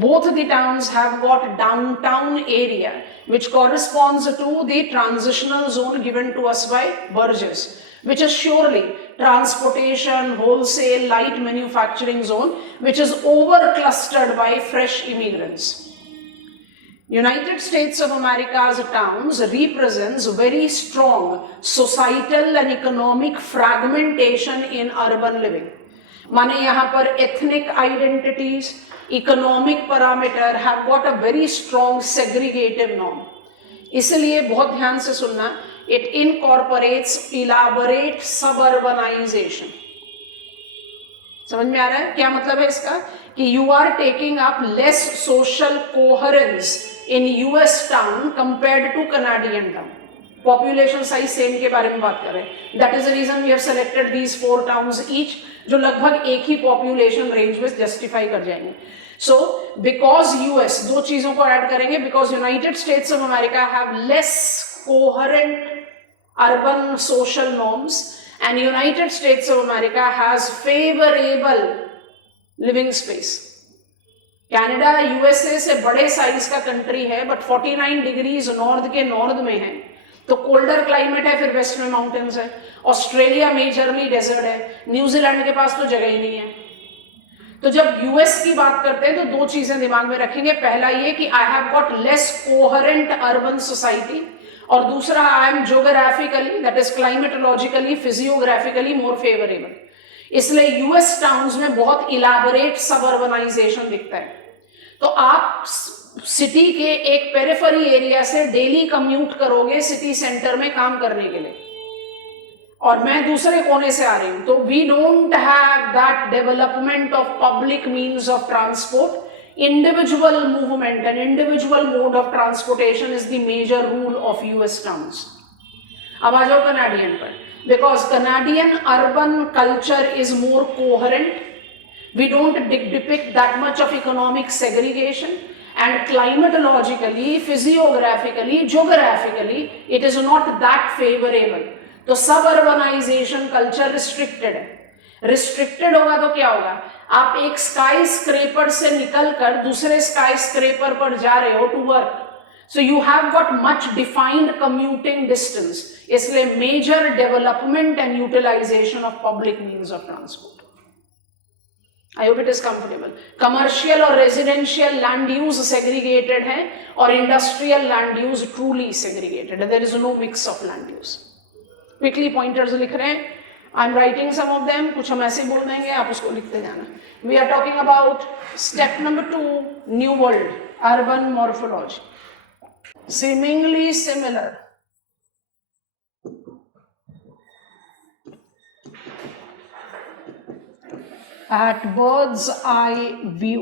Both the towns have got downtown area which corresponds to the transitional zone given to us by Burgess, which is surely transportation, wholesale, light manufacturing zone, which is over clustered by fresh immigrants. United States of America's towns represents very strong societal and economic fragmentation in urban living. माने यहाँ पर ethnic identities, economic parameter have got a very strong segregative norm. इसलिए बहुत ध्यान से सुनना, it incorporates elaborate suburbanization. समझ में आ रहा है क्या मतलब है इसका? कि you are taking up less social coherence in US town compared to Canadian town. Population size same के बारे में बात कर रहे हैं. That is the reason we have selected these 4 towns each, जो लगभग एक ही population range में justify कर जाएंगे. So because US, दो चीजों को ऐड करेंगे, because United States of America have less coherent urban social norms and United States of America has favorable living space. Canada USA से बड़े साइज का कंट्री है बट 49 डिग्रीज नॉर्थ के north में है, तो कोल्डर क्लाइमेट है, फिर वेस्ट में माउंटेन्स है। ऑस्ट्रेलिया मेजरली डेजर्ट है, न्यूजीलैंड के पास तो जगह ही नहीं है। तो जब यूएस की बात करते हैं तो दो चीजें दिमाग में रखेंगे, पहला ये कि I have got less coherent urban society, और दूसरा I am geographically that is climatologically physiographically more favourable. इसलिए यूएस टाउन्स में बहुत इलाबोरेट सबअर्बनाइजेशन दिखता है। तो आप सिटी के एक पेरिफेरी एरिया से डेली कम्यूट करोगे सिटी सेंटर में काम करने के लिए, और मैं दूसरे कोने से आ रही हूं, तो we don't have that development of public means of transport. Individual movement and individual mode of transportation is the major rule of US towns. अब आ जाओ कनाडियन पर, because Canadian urban culture is more coherent, we don't depict that much of economic segregation, and climatologically, physiographically, geographically it is not that favorable. तो suburbanization culture restricted है। restricted होगा तो क्या होगा, आप एक स्काई स्क्रेपर से निकलकर दूसरे स्काई स्क्रेपर पर जा रहे हो to work, so you have got much defined commuting distance, इसलिए major development and utilization of public means of transport. I hope it is comfortable. Commercial और residential land use segregated है, और industrial land use truly segregated. There is no mix of land use. Quickly pointers लिख रहे हैं, I'm writing some of them, कुछ हम ऐसे बोल देंगे, आप उसको लिखते जाना. We are talking about step number 2, New World, urban morphology. Seemingly similar. At bird's eye view,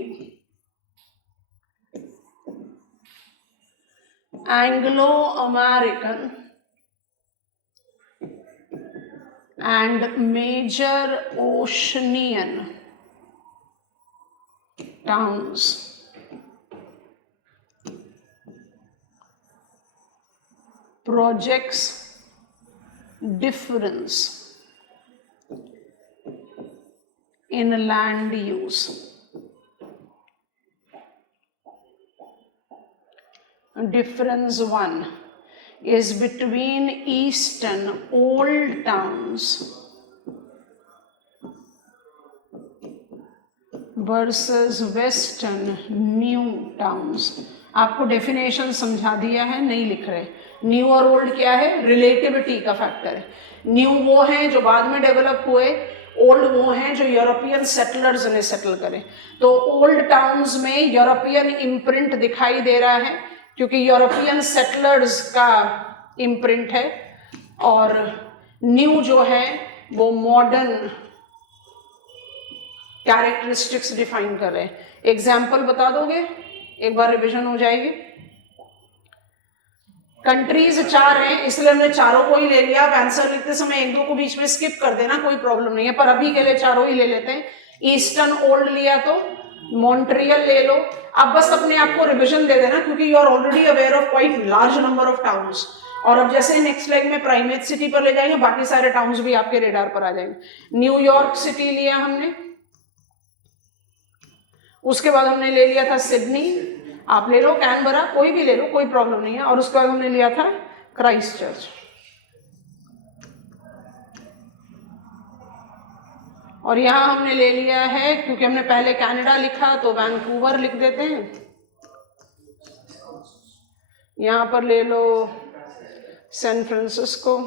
Anglo-American and major oceanian towns projects difference in land use. Difference 1 is between eastern old towns versus western new towns. आपको definition समझा दिया है, नहीं लिख रहे। New और old क्या है? रिलेटिविटी का फैक्टर है। न्यू वो हैं जो बाद में डेवलप हुए, ओल्ड वो हैं जो यूरोपियन सेटलर्स ने सेटल करे। तो ओल्ड टाउन्स में यूरोपियन इम्प्रिंट दिखाई दे रहा है क्योंकि यूरोपियन सेटलर्स का इम्प्रिंट है, और न्यू जो है वो मॉडर्न कैरेक्टरिस्टिक्स डिफाइन कर रहे हैं। एग्जाम्पल बता दोगे? एक बार रिवीजन हो जाएगी। कंट्रीज 4 हैं, इसलिए हमने चारों को ही ले लिया। आप आंसर लिखते समय 1-2 को बीच में स्किप कर देना, कोई प्रॉब्लम नहीं है, पर अभी के लिए चारों ही ले लेते हैं। ईस्टर्न ओल्ड लिया तो मॉन्ट्रियल ले लो। अब बस अपने आप को रिवीजन दे देना क्योंकि you are already aware of quite large number of towns. और अब जैसे नेक्स्ट लेग में प्राइमेट सिटी पर ले जाएंगे, बाकी सारे टाउन्स भी आपके रेडार पर आ जाएंगे। न्यूयॉर्क सिटी लिया हमने, उसके बाद हमने ले लिया था सिडनी, आप ले लो कैनबरा, कोई भी ले लो, कोई प्रॉब्लम नहीं है। और उसके बाद हमने लिया था क्राइस्ट चर्च। और यहां हमने ले लिया है, क्योंकि हमने पहले कनाडा लिखा तो वैंकूवर लिख देते हैं। यहां पर ले लो सैन फ्रांसिस्को,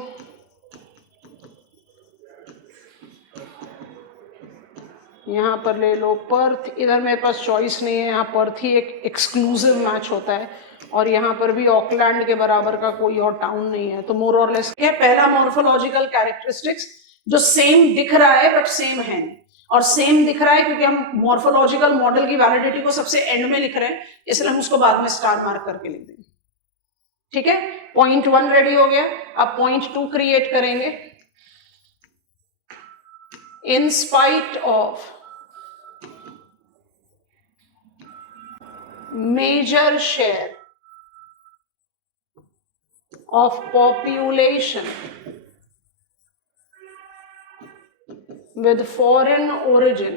यहाँ पर ले लो पर्थ। इधर मेरे पास चॉइस नहीं है, यहाँ पर्थ ही एक एक्सक्लूसिव मैच होता है, और यहाँ पर भी ऑकलैंड के बराबर का कोई और टाउन नहीं है। तो मोर और लेस क्या, पहला मॉर्फोलॉजिकल कैरेक्टरिस्टिक्स जो सेम दिख रहा है बट सेम है नहीं। और सेम दिख रहा है क्योंकि हम मॉर्फोलॉजिकल मॉडल की वैलिडिटी को सबसे एंड में लिख रहे हैं, इसलिए हम उसको बाद में स्टार मार्क करके लिख देंगे। ठीक है, पॉइंट 1 रेडी हो गया। अब पॉइंट 2 क्रिएट करेंगे। In spite of major share of population with foreign origin,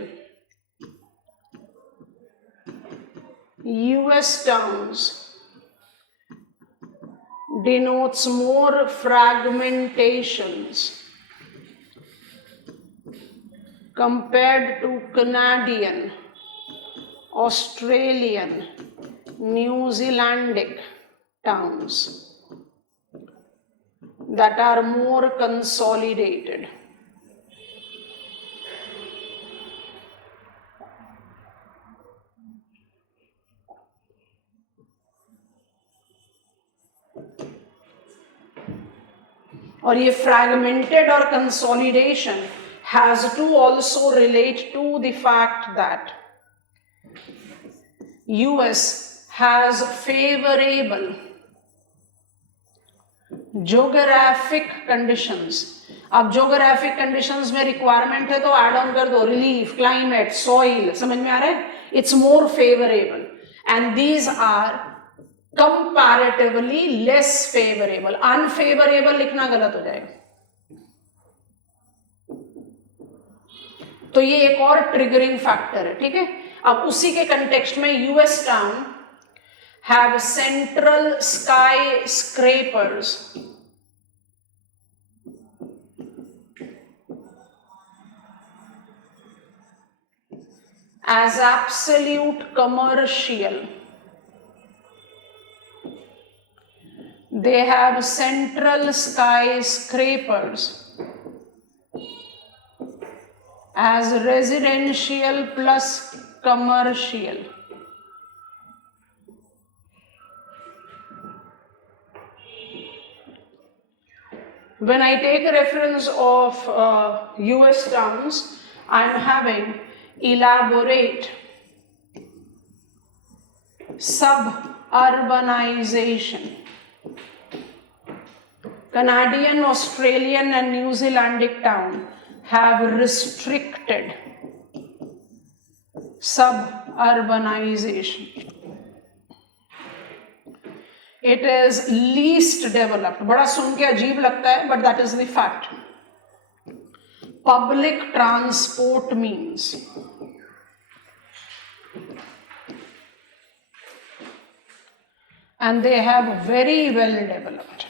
US towns denotes more fragmentations compared to Canadian, Australian, New Zealandic towns that are more consolidated. और ये fragmented और consolidation has to also relate to the fact that US has favorable geographic conditions. अब geographic conditions में requirement है तो add on कर दो, relief, climate, soil, समझ में आ रहा है? It's more favorable and these are comparatively less favorable. Unfavorable लिखना गलत हो जाएगा। तो ये एक और ट्रिगरिंग फैक्टर है। ठीक है, अब उसी के कंटेक्स्ट में US town have central sky scrapers as absolute commercial. They have central skyscrapers as residential plus commercial. When I take a reference of US towns, I am having elaborate suburbanization. Canadian, Australian and New Zealandic town have restricted suburbanization. It is least developed. बड़ा सुन के अजीब लगता है, but that is the fact. Public transport means and they have very well developed.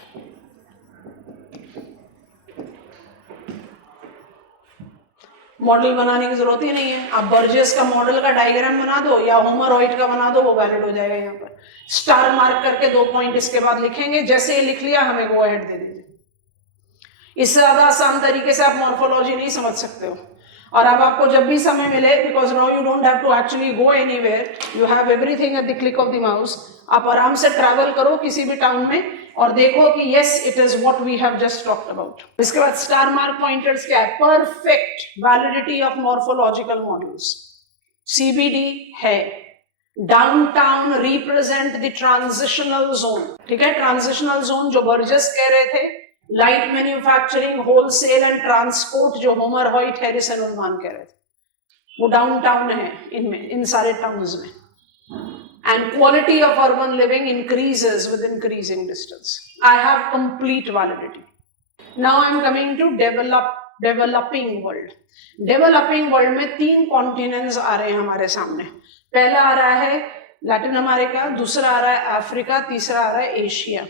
Model बनाने की जरूरत ही नहीं है, आप बर्जेस का मॉडल का डायग्राम बना दो या होमर हॉइट का बना दो, वो वैलिड हो जाएगा। यहाँ पर स्टार मार्क करके 2 पॉइंट इसके बाद लिखेंगे, जैसे ये लिख लिया हमें गो अहेड दे दीजिए। इससे ज्यादा आसान तरीके से आप मॉर्फोलॉजी नहीं समझ सकते हो। और अब आपको जब भी समय मिले, because now you don't have to actually go anywhere, you have everything at the click of the mouse, आप आराम से ट्रैवल करो किसी भी टाउन में और देखो कि yes it is what we have just talked about. इसके बाद स्टार मार्क पॉइंटर्स क्या है? Perfect validity of morphological models, CBD है। Downtown represent the transitional zone, ठीक है, ट्रांजिशनल जोन जो बर्जेस कह रहे थे, light manufacturing, wholesale and transport जो होमर हॉइट, हैरिसन उलमान कह रहे थे, वो डाउनटाउन है इनमें, इन सारे टाउन्स में। And quality of urban living increases with increasing distance. I have complete validity. Now I am coming to developing world. Developing world में 3 continents आ रहे हैं हमारे सामने। पहला आ रहा है लैटिन अमेरिका, दूसरा आ रहा है अफ्रीका, तीसरा आ रहा है Asia.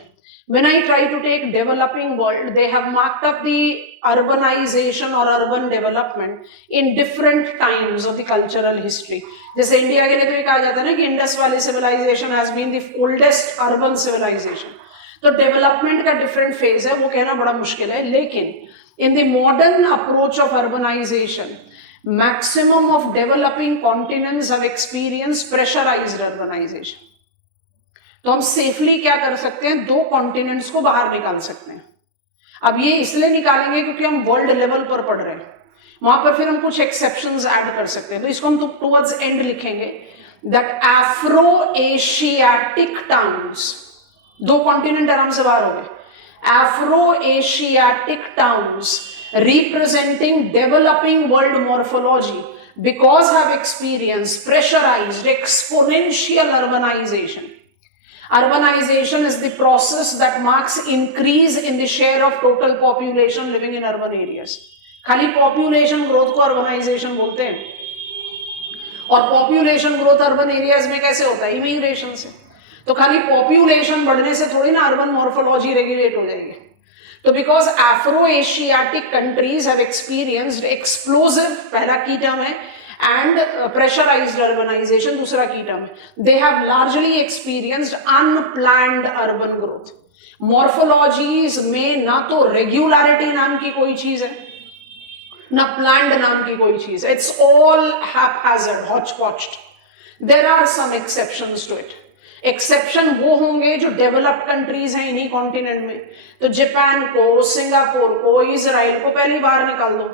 When I try to take developing world, they have marked up the urbanization or urban development in different times of the cultural history. जैसे इंडिया के लिए तो ये कहा जाता है ना कि Indus valley civilization has been the oldest urban civilization. तो डेवलपमेंट का डिफरेंट फेज है, वो कहना बड़ा मुश्किल है। लेकिन in the modern approach of urbanization, maximum of developing continents have experience pressurized urbanization. तो हम सेफली क्या कर सकते हैं, 2 कॉन्टिनेंट्स को बाहर निकाल सकते हैं। अब ये इसलिए निकालेंगे क्योंकि हम वर्ल्ड लेवल पर पढ़ रहे हैं, वहां पर फिर हम कुछ एक्सेप्शंस ऐड कर सकते हैं। तो इसको हम तो टुवर्ड्स एंड लिखेंगे that Afro Asiatic towns, 2 continent आराम से बाहर हो गए, Afro Asiatic towns representing developing world morphology because have experience pressurized exponential urbanization. Urbanization is the process that marks increase in the share of total population living in urban areas. खाली population growth को urbanization बोलते हैं, और population growth urban areas में कैसे होता है? Immigration से। तो खाली population बढ़ने से थोड़ी ना urban morphology regulate हो जाएगी। तो because Afro-Asiatic countries have experienced explosive, पहला key term है, and pressurized urbanization, दूसरा की टर्म है, they have largely experienced unplanned urban growth. Morphologies में ना तो regularity नाम की कोई चीज है, ना planned नाम की कोई चीज है, it's all haphazard, hodgepodge. There are some exceptions to it. Exception वो होंगे जो डेवलप्ड कंट्रीज हैं इन्हीं कॉन्टिनेंट में, तो जापान को, सिंगापुर को, इजराइल को पहली बार निकाल दो।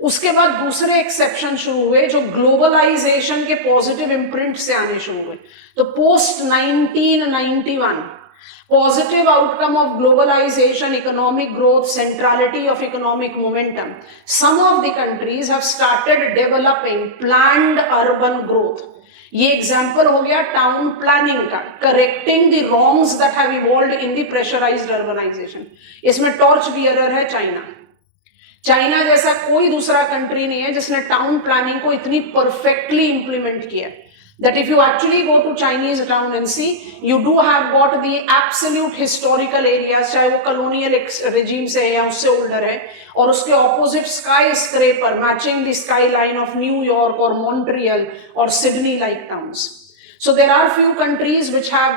उसके बाद दूसरे एक्सेप्शन शुरू हुए जो ग्लोबलाइजेशन के पॉजिटिव इम्प्रिंट से आने शुरू हुए। तो post 1991 positive outcome of globalization, economic growth, centrality of economic momentum, some of the countries have started developing planned urban growth. ये एग्जाम्पल हो गया टाउन प्लानिंग का, correcting the wrongs that have evolved in the pressurized urbanization. इसमें torch bearer है China. China जैसा कोई दूसरा country नहीं है जिसने टाउन प्लानिंग को इतनी परफेक्टली इंप्लीमेंट किया, that if you actually go to Chinese town and see, you do have got the absolute historical areas, चाहे वो colonial regime से है या उससे older है, और उसके opposite skyscraper matching the skyline of New York or Montreal or Sydney like towns. So there are few countries which have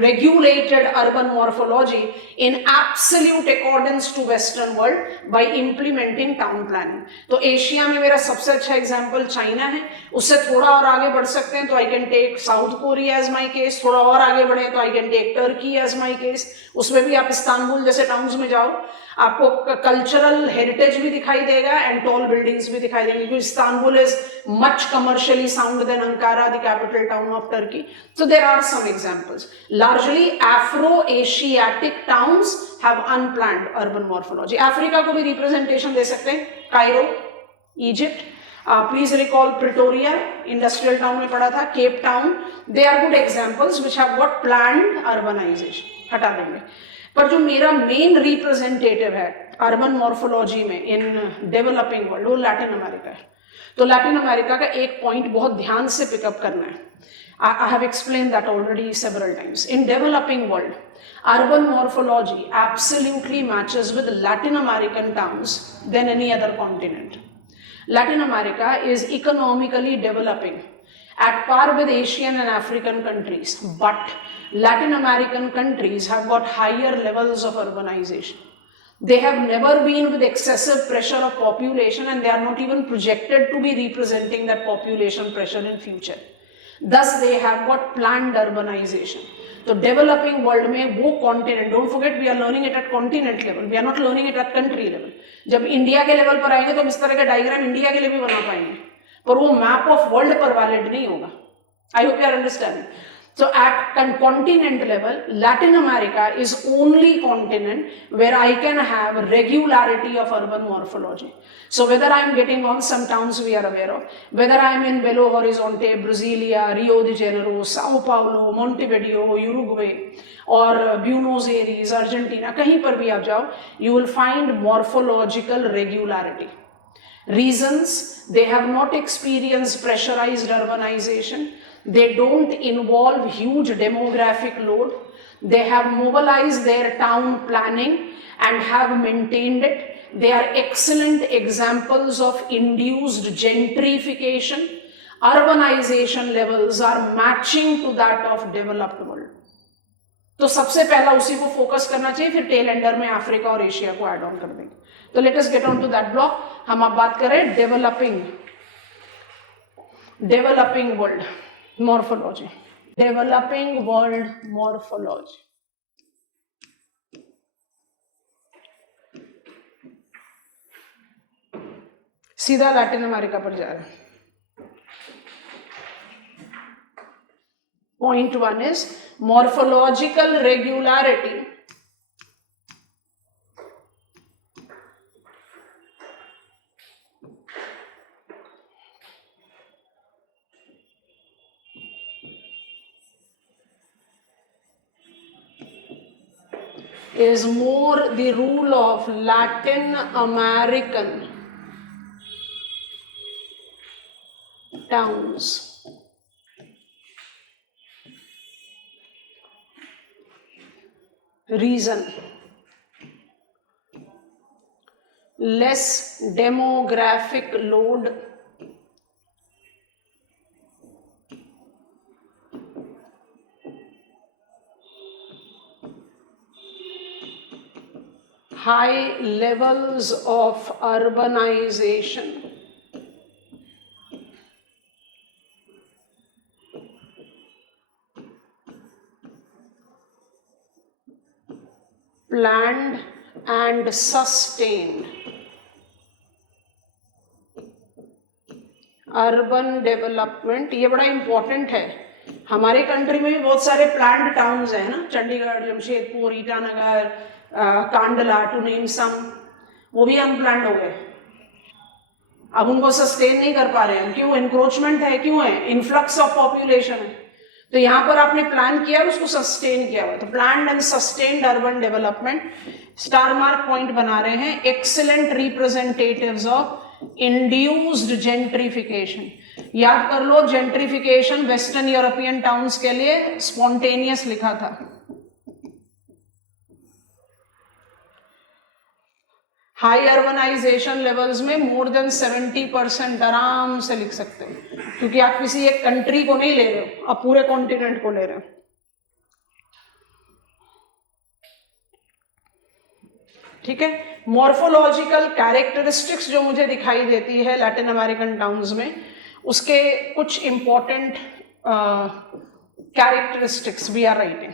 regulated urban morphology in absolute accordance to Western world by implementing town planning. तो Asia में मेरा सबसे अच्छा example China है। उससे थोड़ा और आगे बढ़ सकते हैं तो I can take South Korea as my case, थोड़ा और आगे बढ़े तो I can take Turkey as my case. उसमें भी आप इस्तांबुल जैसे टाउन्स में जाओ, आपको कल्चरल हेरिटेज भी दिखाई देगा एंड टॉल बिल्डिंग्स भी दिखाई देंगी, क्योंकि Istanbul is much commercially sound than Ankara, the capital town of Turkey. So there are some examples. Largely Afro-Asiatic towns have unplanned urban morphology. Africa को भी रिप्रेजेंटेशन दे सकते हैं, Cairo, Egypt, please recall Pretoria, industrial town में पढ़ा था, Cape Town, they are good examples which have got planned urbanization. हटा देंगे, पर जो मेरा मेन रिप्रेजेंटेटिव है अर्बन मॉर्फोलॉजी में इन डेवलपिंग वर्ल्ड वो लैटिन अमेरिका है। तो लैटिन अमेरिका का एक पॉइंट बहुत ध्यान से पिकअप करना है। I have explained that already several times. In developing world, urban morphology absolutely matches with Latin American towns than any other continent. Latin America is economically developing at par with Asian and African countries, but Latin American countries have got higher levels of urbanization. They have never been with excessive pressure of population, and they are not even projected to be representing that population pressure in future. Thus they have got planned urbanization. तो developing world में वो continent, don't forget we are learning it at continent level, we are not learning it at country level. जब India के level पर आएंगे तो इस तरह का डायग्राम इंडिया के लिए भी बना पाएंगे, पर वो मैप ऑफ वर्ल्ड पर वैलिड नहीं होगा. I hope you are understanding. So at continent level, Latin America is only continent where I can have regularity of urban morphology. So whether I am getting on some towns we are aware of, whether I am in Belo Horizonte, Brasilia, Rio de Janeiro, Sao Paulo, Montevideo, Uruguay, or Buenos Aires, Argentina, कहीं पर भी आप जाओ, you will find morphological regularity. Reasons: they have not experienced pressurized urbanization. They don't involve huge demographic load. They have mobilized their town planning and have maintained it. They are excellent examples of induced gentrification. Urbanization levels are matching to that of developed world. तो सबसे पहला उसी को focus करना चाहिए, फिर tail ender में Africa और एशिया को ऐड ऑन कर देंगे. तो let us get on to that block. हम अब बात करें developing world morphology. Developing world morphology. सीधा लैटिन अमेरिका पर जा रहे हैं. Point 1 is morphological regularity is more the rule of Latin American towns. Reason: less demographic load, high levels of urbanization, planned and sustained urban development. ये बड़ा important है. हमारे country में भी बहुत सारे प्लान्ड टाउन्स हैं ना, Chandigarh, Jamshedpur, Itanagar, Kandla, to name some. वो भी अनप्लान्ड हो गए. अब उनको सस्टेन नहीं कर पा रहे हैं. क्यों? इंक्रोचमेंट है. क्यों है? इन्फ्लक्स ऑफ पॉपुलेशन है. तो यहाँ पर आपने प्लान किया और उसको सस्टेन किया हुआ. तो planned and sustained urban development star mark point बना रहे हैं. Excellent representatives of induced gentrification. याद कर लो, जेंट्रिफिकेशन वेस्टर्न यूरोपियन टाउन्स के लिए स्पॉन्टेनियस लिखा था. हाई अर्बनाइजेशन लेवल्स में मोर देन 70% आराम से लिख सकते हैं, क्योंकि आप किसी एक कंट्री को नहीं ले रहे हो, आप पूरे कॉन्टिनेंट को ले रहे हो. ठीक है. मॉर्फोलॉजिकल कैरेक्टरिस्टिक्स जो मुझे दिखाई देती है लैटिन अमेरिकन टाउन्स में, उसके कुछ important characteristics we are writing.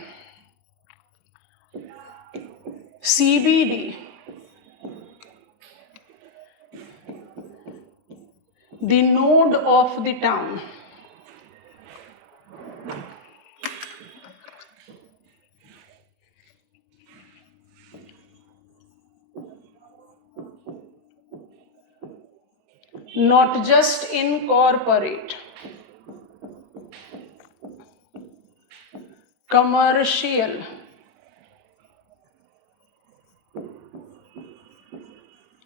CBD, the node of the town, not just incorporate commercial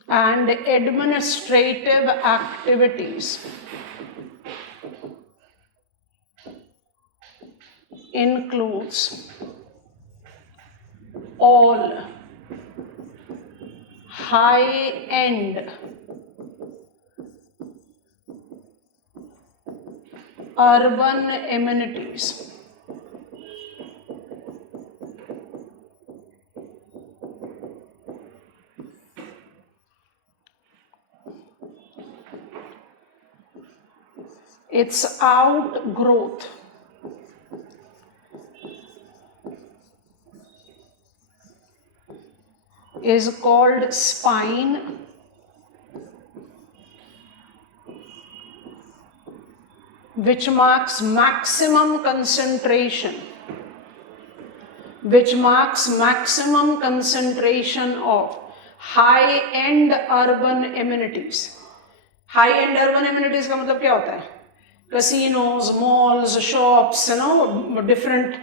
and administrative activities includes all high-end urban amenities. Its outgrowth is called spine, which marks maximum concentration of high-end urban amenities. High-end urban amenities का मतलब क्या होता है? Casinos, malls, shops, different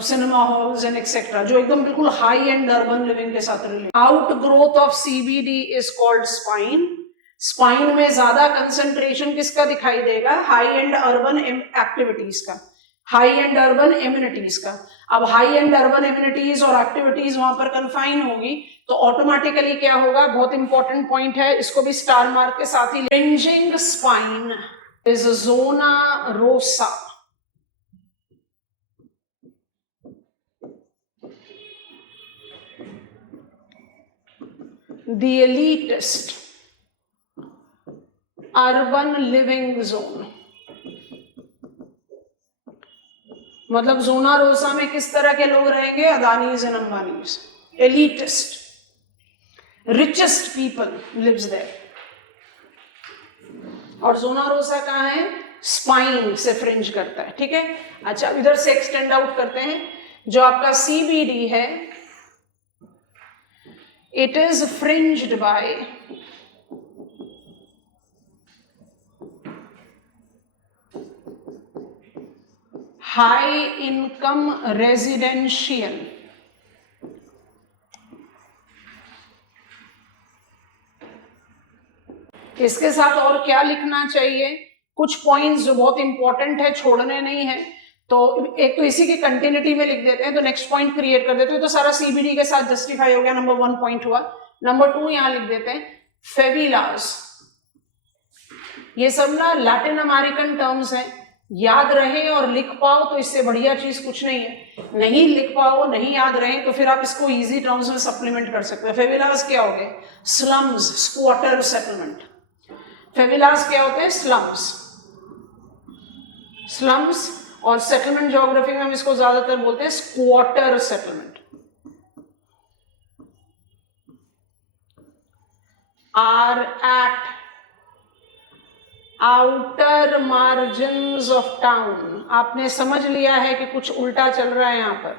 cinema halls and etc. जो एकदम बिल्कुल high-end urban living के साथ related. Outgrowth of CBD is called spine. Spine में ज्यादा कंसंट्रेशन किसका दिखाई देगा? हाई एंड अर्बन एक्टिविटीज का, हाई एंड अर्बन एम्यूनिटीज का. अब हाई एंड अर्बन एम्यूनिटीज और एक्टिविटीज वहां पर कन्फाइन होगी तो ऑटोमेटिकली क्या होगा? बहुत इंपॉर्टेंट पॉइंट है, इसको भी स्टार मार्क के साथ ही. Fringing spine is Zona Rosa. The elitist urban living zone. मतलब जोना रोसा में किस तरह के लोग रहेंगे? Adanis and Ambanis, elitist, richest people lives there. और जोना रोसा कहाँ है? स्पाइन से फ्रिंज करता है. ठीक है, अच्छा इधर से एक्सटेंड आउट करते हैं. जो आपका सीबीडी है, it is fringed by high income residential. इसके साथ और क्या लिखना चाहिए? कुछ पॉइंट्स जो बहुत इंपॉर्टेंट है, छोड़ने नहीं है. तो एक तो इसी की कंटिन्यूटी में लिख देते हैं, तो नेक्स्ट पॉइंट क्रिएट कर देते हैं. तो सारा सीबीडी के साथ जस्टिफाई हो गया. नंबर 1 पॉइंट हुआ. नंबर 2 यहां लिख देते हैं फेविलास. ये सब ना लैटिन अमेरिकन टर्म्स हैं, याद रहे और लिख पाओ तो इससे बढ़िया चीज कुछ नहीं है. नहीं लिख पाओ, नहीं याद रहे तो फिर आप इसको इजी टर्म्स में सप्लीमेंट कर सकते हैं. फेविलास क्या हो गए? Slums, squatter settlement. फेविलास क्या होते हैं? स्लम्स. स्लम्स और सेटलमेंट ज्योग्राफी में हम इसको ज्यादातर बोलते हैं squatter settlement. Are at outer margins of town. आपने समझ लिया है कि कुछ उल्टा चल रहा है यहां पर.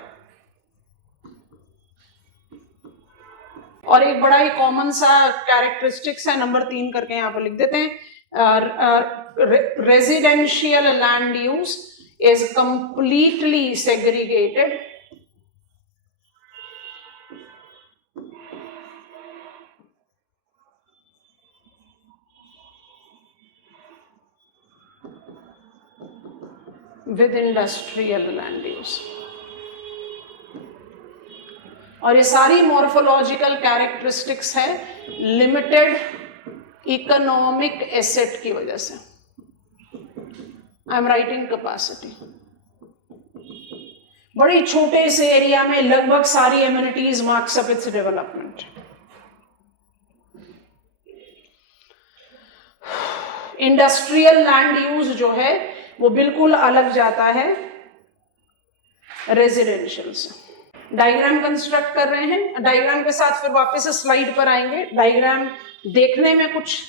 और एक बड़ा ही कॉमन सा कैरेक्टरिस्टिक्स है, नंबर 3 करके यहां पर लिख देते हैं. Residential land use is completely segregated with industrial land use. और ये सारी मॉर्फोलॉजिकल कैरेक्टरिस्टिक्स है लिमिटेड इकोनॉमिक एसेट की वजह से. I am writing capacity. बड़ी छोटे से एरिया में लगभग सारी amenities marks up its development. Industrial land use जो है वो बिल्कुल अलग जाता है रेजिडेंशियल से. डायग्राम कंस्ट्रक्ट कर रहे हैं. डायग्राम के साथ फिर वापस स्लाइड पर आएंगे. डायग्राम देखने में कुछ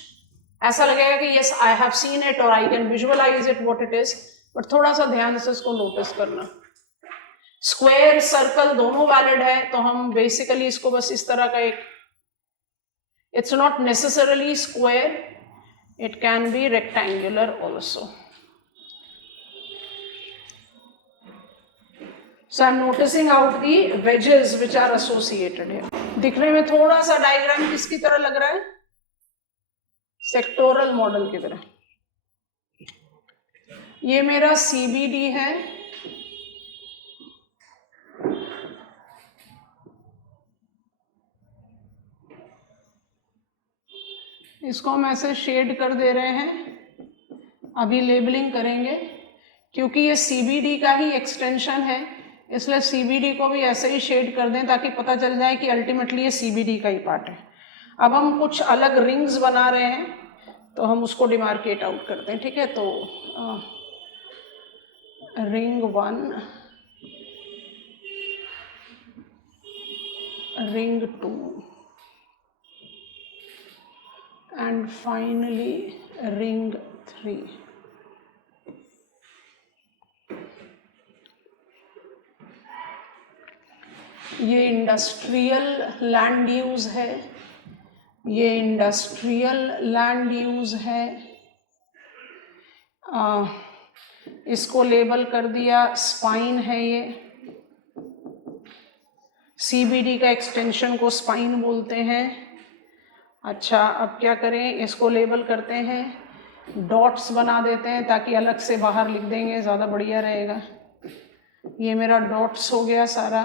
ऐसा लगेगा कि yes I have seen it और I can visualize it what it is, but थोड़ा सा ध्यान से इसको नोटिस करना. स्क्वायर सर्कल दोनों वैलिड है, तो हम बेसिकली इसको बस इस तरह का एक, it's not necessarily square, it can be rectangular also. So I'm noticing out the wedges which are associated here. दिखने में थोड़ा सा डायग्राम किसकी तरह लग रहा है? सेक्टोरल मॉडल की तरह. ये मेरा CBD है. इसको हम ऐसे शेड कर दे रहे हैं अभी लेबलिंग करेंगे, क्योंकि ये CBD का ही एक्सटेंशन है, इसलिए CBD को भी ऐसे ही शेड कर दें ताकि पता चल जाए कि अल्टीमेटली ये CBD का ही पार्ट है। अब हम कुछ अलग रिंग्स बना रहे हैं, तो हम उसको डिमार्केट आउट करते हैं, ठीक है। तो ring 1, ring 2 and finally ring 3. ये इंडस्ट्रियल लैंड यूज है, ये इंडस्ट्रियल लैंड यूज है। इसको लेबल कर दिया, स्पाइन है ये। CBD का एक्सटेंशन को स्पाइन बोलते हैं। अच्छा, अब क्या करें, इसको लेबल करते हैं, डॉट्स बना देते हैं ताकि अलग से बाहर लिख देंगे, ज़्यादा बढ़िया रहेगा। ये मेरा डॉट्स हो गया सारा,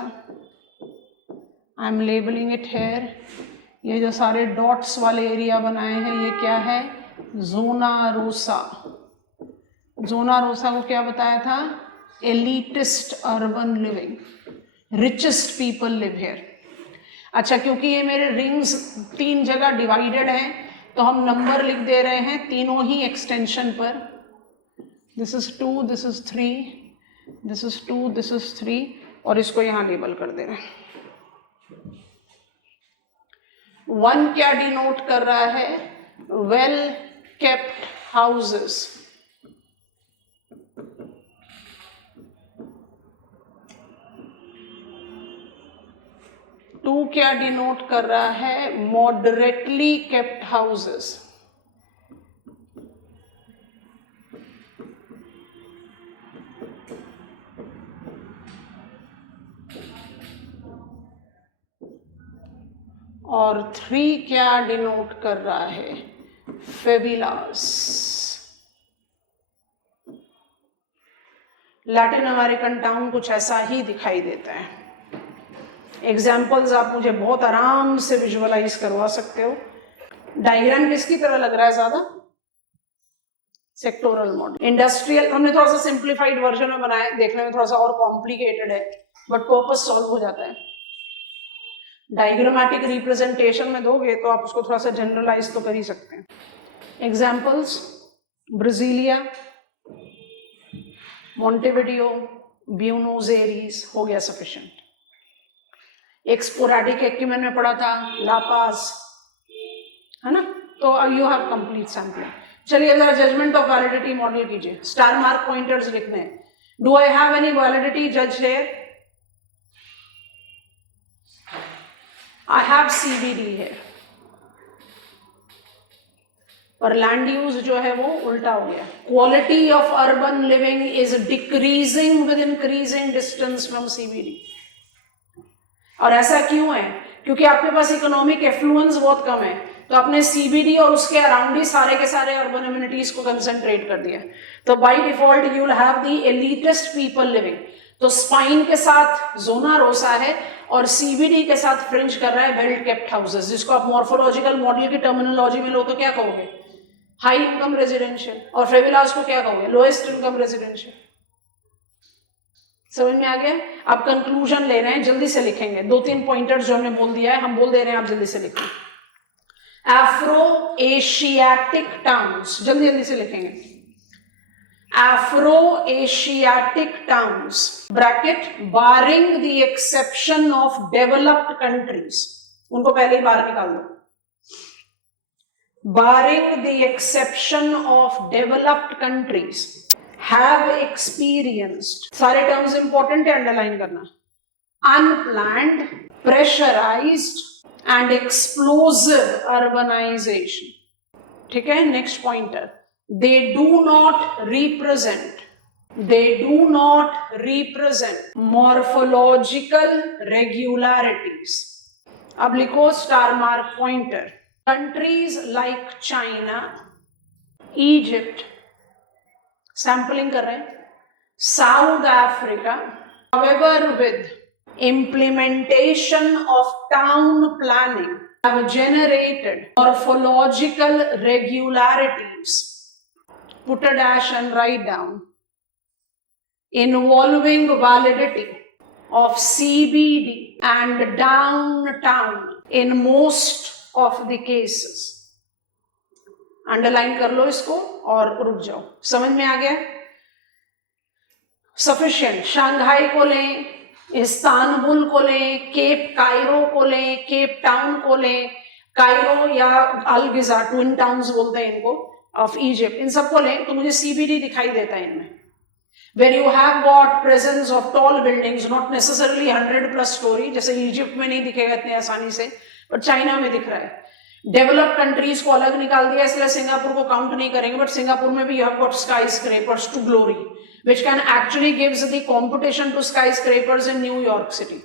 I am labelling it here. ये जो सारे डॉट्स वाले एरिया बनाए हैं, ये क्या है, जोना रोसा। जोना रोसा को क्या बताया था, elitist urban living, richest people live here. अच्छा, क्योंकि ये मेरे रिंग्स 3 जगह डिवाइडेड हैं, तो हम नंबर लिख दे रहे हैं तीनों ही एक्सटेंशन पर। This is 2, this is 3, this is 2, this is 3, और इसको यहाँ लेबल कर दे रहे हैं। 1 क्या डिनोट कर रहा है, वेल केप्ट हाउसेस। 2 क्या डिनोट कर रहा है, मॉडरेटली केप्ट हाउसेस। और 3 क्या डिनोट कर रहा है, फेबिलास। लैटिन अमेरिकन टाउन कुछ ऐसा ही दिखाई देता है। एग्जाम्पल्स आप मुझे बहुत आराम से विजुअलाइज करवा सकते हो। डायग्राम किसकी तरह लग रहा है ज्यादा, सेक्टोरल मॉडल। इंडस्ट्रियल हमने थोड़ा सा सिंप्लीफाइड वर्जन में बनाया, देखने में थोड़ा सा और कॉम्प्लिकेटेड है, बट पर्पस सॉल्व हो जाता है। डायग्रामेटिक रिप्रेजेंटेशन में दोगे तो आप उसको थोड़ा सा जनरलाइज तो कर ही सकते हैं। एग्जाम्पल्स, ब्राजीलिया, मोंटेविडियो, ब्यूनोस एरीज, हो गया सफिशिएंट। एक स्पोरेडिक एक्यूमेन में पढ़ा था, लापास, है ना। तो यू हैव कंप्लीट सैम्पलिंग। चलिए जरा जजमेंट ऑफ वैलिडिटी मॉडल कीजिए। स्टार मार्क पॉइंटर्स लिखने हैं। Do I have any validity, जज हियर। आई हैव CBD है, और लैंड यूज जो है वो उल्टा हो गया। Quality of urban living is decreasing with increasing distance from CBD। और ऐसा क्यों है, क्योंकि आपके पास इकोनॉमिक एफ्लुएंस बहुत कम है, तो आपने CBD और उसके अराउंड ही सारे के सारे अर्बन एमिनिटीज को कंसंट्रेट कर दिया। तो by default you will have the elitist people living. तो स्पाइन के साथ जोना रोसा है और CBD के साथ फ्रिंज कर रहा है वेल केप्ट हाउसेस, जिसको आप मॉर्फोलॉजिकल मॉडल की टर्मिनोलॉजी में लो तो क्या कहोगे, हाई इनकम रेजिडेंशियल। और फेबिलास को क्या कहोगे, लोएस्ट इनकम रेजिडेंशियल। समझ में आ गया। अब कंक्लूजन ले रहे हैं, जल्दी से लिखेंगे। 2-3 पॉइंटर्स जो हमने बोल दिया है, हम बोल दे रहे हैं, आप जल्दी से लिखें। एफ्रो एशियाटिक टाउन्स, जल्दी जल्दी से लिखेंगे। Afro Asiatic towns bracket barring the exception of developed countries, उनको पहले ही बाहर निकाल दो। Barring the exception of developed countries have experienced, सारे टर्म्स इंपॉर्टेंट है, अंडरलाइन करना, unplanned, pressurized and explosive urbanization। ठीक है, next pointer, they do not represent morphological regularities। अब लिखो star mark pointer. Countries like China, Egypt, sampling कर रहे हैं, south Africa, however with implementation of town planning have generated morphological regularities put a dash and write down, involving validity of CBD and downtown in most of the cases. Underline कर लो इसको और रुक जाओ, समझ में आ गया? सफिशिएंट। शंघाई को लें, इस्तांबुल को लें, केप कायरो को लें, केप टाउन को लें, कायरो या अलगिजा, ट्विन टाउन्स बोलते हैं इनको, ऑफ इजिप्ट, इन सबको लें तो मुझे सीबीडी दिखाई देता है इनमें, where you have got presence of tall buildings, not necessarily 100+ story, जैसे इजिप्ट में नहीं दिखेगा इतने आसानी से, पर चाइना में दिख रहा है। डेवलप्ड कंट्रीज को अलग निकाल दिया, इसलिए सिंगापुर को काउंट नहीं करेंगे, बट सिंगापुर में भी you have got skyscrapers to glory, which can actually gives the competition to skyscrapers in New York City.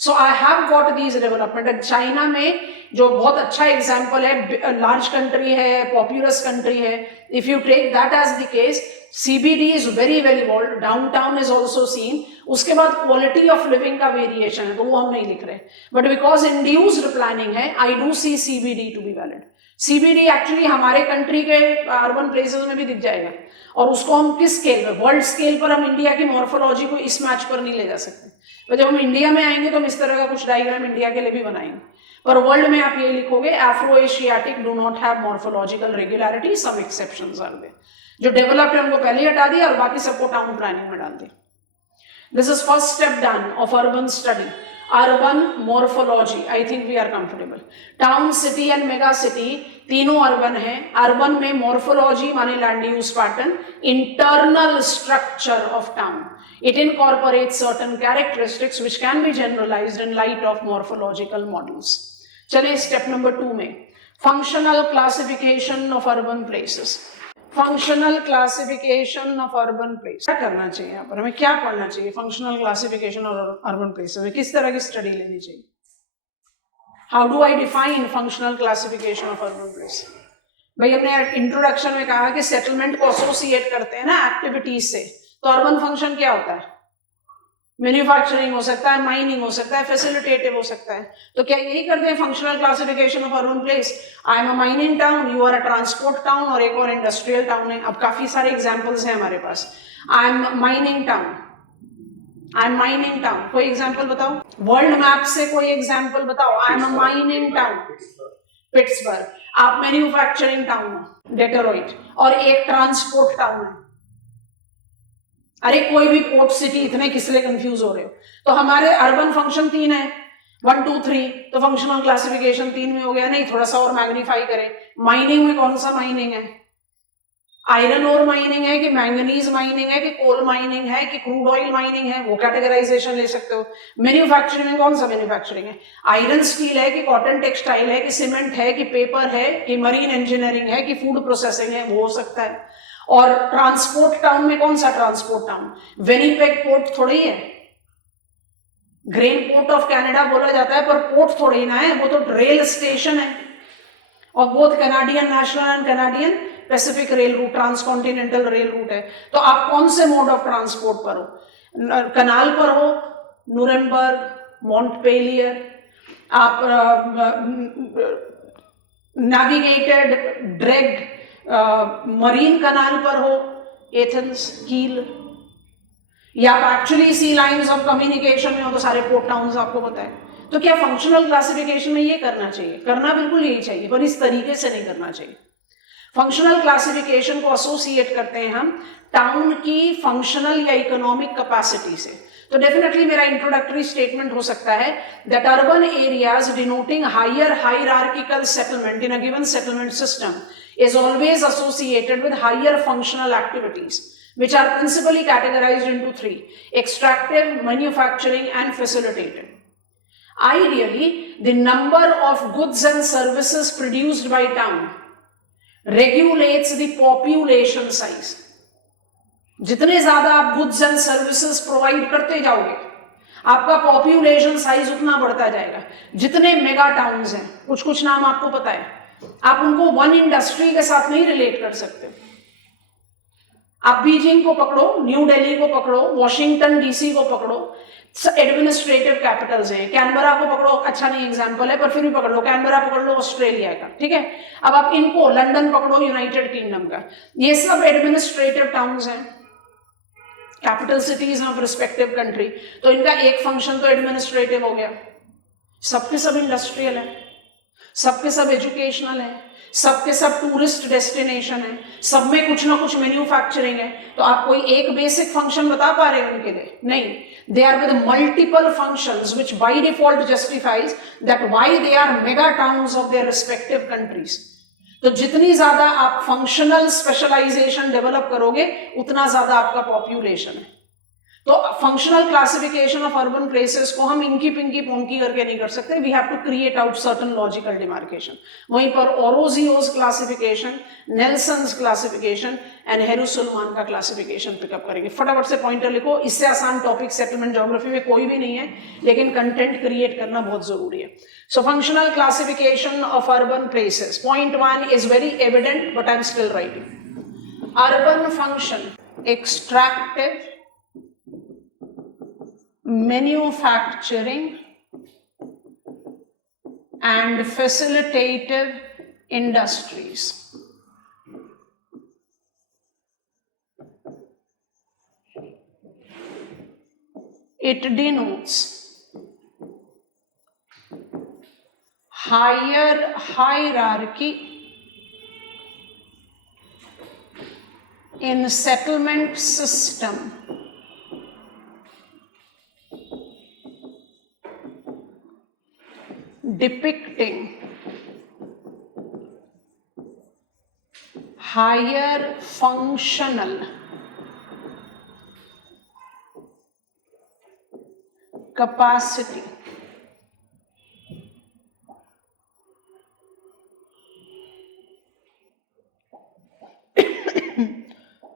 So I have got these development. China में जो बहुत अच्छा एग्जाम्पल है, लार्ज कंट्री है, populous country है, if you take that as the case, CBD is very well evolved, downtown is also seen. उसके बाद quality of living का वेरिएशन है, तो वो हम नहीं लिख रहे, बट बिकॉज इंड्यूस्ड प्लानिंग है, I do see CBD to be valid. CBD actually हमारे कंट्री के अर्बन प्लेसेस में भी दिख जाएगा, और उसको हम किस स्केल में, वर्ल्ड स्केल पर हम इंडिया की मॉर्फोलॉजी को इस मैच पर नहीं ले जा सकते, तो जब हम इंडिया में आएंगे तो हम इस तरह का कुछ डायग्राम इंडिया के लिए भी बनाएंगे, पर वर्ल्ड में आप ये लिखोगे Afro Asiatic do not have morphological regularity, some exceptions are there. जो डेवलप्ड है उनको पहले हटा दिया और बाकी सबको टाउन प्लानिंग में डाल दिया। This is first step done of urban study, urban morphology, I think we are comfortable. Town, city and mega city तीनों अर्बन है। अर्बन में मॉर्फोलॉजी माने land use pattern, internal structure of town, it incorporates certain characteristics which can be generalized in light of morphological models. चलिए step number 2 में, functional classification of urban places. Functional classification of urban place क्या करना चाहिए, यहाँ पर हमें क्या पढ़ना चाहिए? Functional classification of urban places में किस तरह की स्टडी लेनी चाहिए? How do I define functional classification of urban place? भाई हमने इंट्रोडक्शन में कहा कि सेटलमेंट को एसोसिएट करते हैं ना एक्टिविटीज से, तो अर्बन फंक्शन क्या होता है? मैन्युफैक्चरिंग हो सकता है, माइनिंग हो सकता है, फैसिलिटेटिव हो सकता है, तो क्या यही करते हैं functional classification of urban place? I am a mining town, you are a transport town, और एक और इंडस्ट्रियल टाउन है। अब काफी सारे एग्जांपल्स हैं हमारे पास। I am mining town, I am mining town, कोई एग्जांपल बताओ, वर्ल्ड मैप से कोई एग्जांपल बताओ। I am a mining town, Pittsburgh. आप मैन्युफैक्चरिंग टाउन हो, डेट्रॉइट, और एक ट्रांसपोर्ट टाउन है। अरे कोई भी पोर्ट सिटी, इतने किस लिए कंफ्यूज हो रहे हो? तो हमारे अर्बन फंक्शन 3 है, 1 2 3, तो फंक्शनल क्लासिफिकेशन 3 में हो गया। नहीं, थोड़ा सा और मैग्नीफाई करें। माइनिंग में कौन सा माइनिंग है? आयरन ओर माइनिंग है कि मैंगनीज माइनिंग है कि कोल माइनिंग है कि क्रूड ऑयल माइनिंग है, वो कैटेगराइजेशन ले सकते हो। मैन्युफैक्चरिंग में कौन सा मैन्युफैक्चरिंग है? आयरन स्टील है कि कॉटन टेक्सटाइल है कि सीमेंट है कि पेपर है कि मरीन इंजीनियरिंग है कि फूड प्रोसेसिंग है, वो हो सकता है। और ट्रांसपोर्ट टाउन में कौन सा ट्रांसपोर्ट टाउन? विनिपेग पोर्ट थोड़ी है, ग्रेन पोर्ट ऑफ कनाडा बोला जाता है, पर पोर्ट थोड़ी ना है, वो तो रेल स्टेशन है। और both Canadian national and Canadian Pacific rail route, transcontinental rail route है। तो आप कौन से मोड ऑफ ट्रांसपोर्ट पर हो? कनाल पर हो, नुरेम्बर्ग, मॉन्टपेलियर, आप नेविगेटेड ड्रैग मरीन कनाल पर हो, एथेंस, कील, या आप actually see lines of communication में हो, तो सारे पोर्ट टाउन्स आपको पता है। तो क्या फंक्शनल क्लासिफिकेशन में ये करना चाहिए? करना बिल्कुल यही चाहिए, पर इस तरीके से नहीं करना चाहिए। फंक्शनल क्लासिफिकेशन को एसोसिएट करते हैं हम टाउन की फंक्शनल या इकोनॉमिक कैपेसिटी से। तो डेफिनेटली मेरा इंट्रोडक्टरी स्टेटमेंट हो सकता है that urban areas denoting higher hierarchical settlement in a given settlement system is always associated with higher functional activities, which are principally categorized into 3: extractive, manufacturing, and facilitative. Ideally, the number of goods and services produced by town regulates the population size. जितने ज्यादा आप goods and services provide करते जाओगे, आपका population size उतना बढ़ता जाएगा। जितने मेगा टाउन्स हैं, कुछ नाम आपको पता है, आप उनको वन इंडस्ट्री के साथ नहीं रिलेट कर सकते। आप बीजिंग को पकड़ो, न्यू दिल्ली को पकड़ो, वॉशिंगटन डीसी को पकड़ो, एडमिनिस्ट्रेटिव कैपिटल्स हैं, कैनबरा को पकड़ो, अच्छा नहीं एग्जांपल है पर फिर भी पकड़ लो, कैनबरा पकड़ लो ऑस्ट्रेलिया का, ठीक है। अब आप इनको, लंदन पकड़ो यूनाइटेड किंगडम का, ये सब एडमिनिस्ट्रेटिव टाउन्स हैं, capital cities of respective country, तो इनका एक फंक्शन तो एडमिनिस्ट्रेटिव हो गया। सबके सब इंडस्ट्रियल है, सबके सब एजुकेशनल है, सबके सब टूरिस्ट डेस्टिनेशन है, सब में कुछ ना कुछ मैन्युफैक्चरिंग है। तो आप कोई एक बेसिक फंक्शन बता पा रहे हैं उनके लिए? नहीं, they are with multiple functions which by default justifies that why they are mega towns of their respective countries. तो जितनी ज्यादा आप फंक्शनल स्पेशलाइजेशन डेवलप करोगे उतना ज्यादा आपका पॉपुलेशन है। तो functional classification of urban places को हम इंकी पिंकी पोंकी करके नहीं कर सकते, we have to create out certain logical demarcation. वहीं पर Aurousseau's classification, Nelson's classification and हेरुसुलमान का क्लासिफिकेशन पिकअप करेंगे। फटाफट से पॉइंटर लिखो, इससे आसान टॉपिक सेटलमेंट ज्योग्राफी में कोई भी नहीं है, लेकिन कंटेंट क्रिएट करना बहुत जरूरी है। So functional classification of urban places, point 1 is very evident but I am still writing. Urban function extractive, manufacturing and facilitative industries. It denotes higher hierarchy in settlement system depicting higher functional capacity.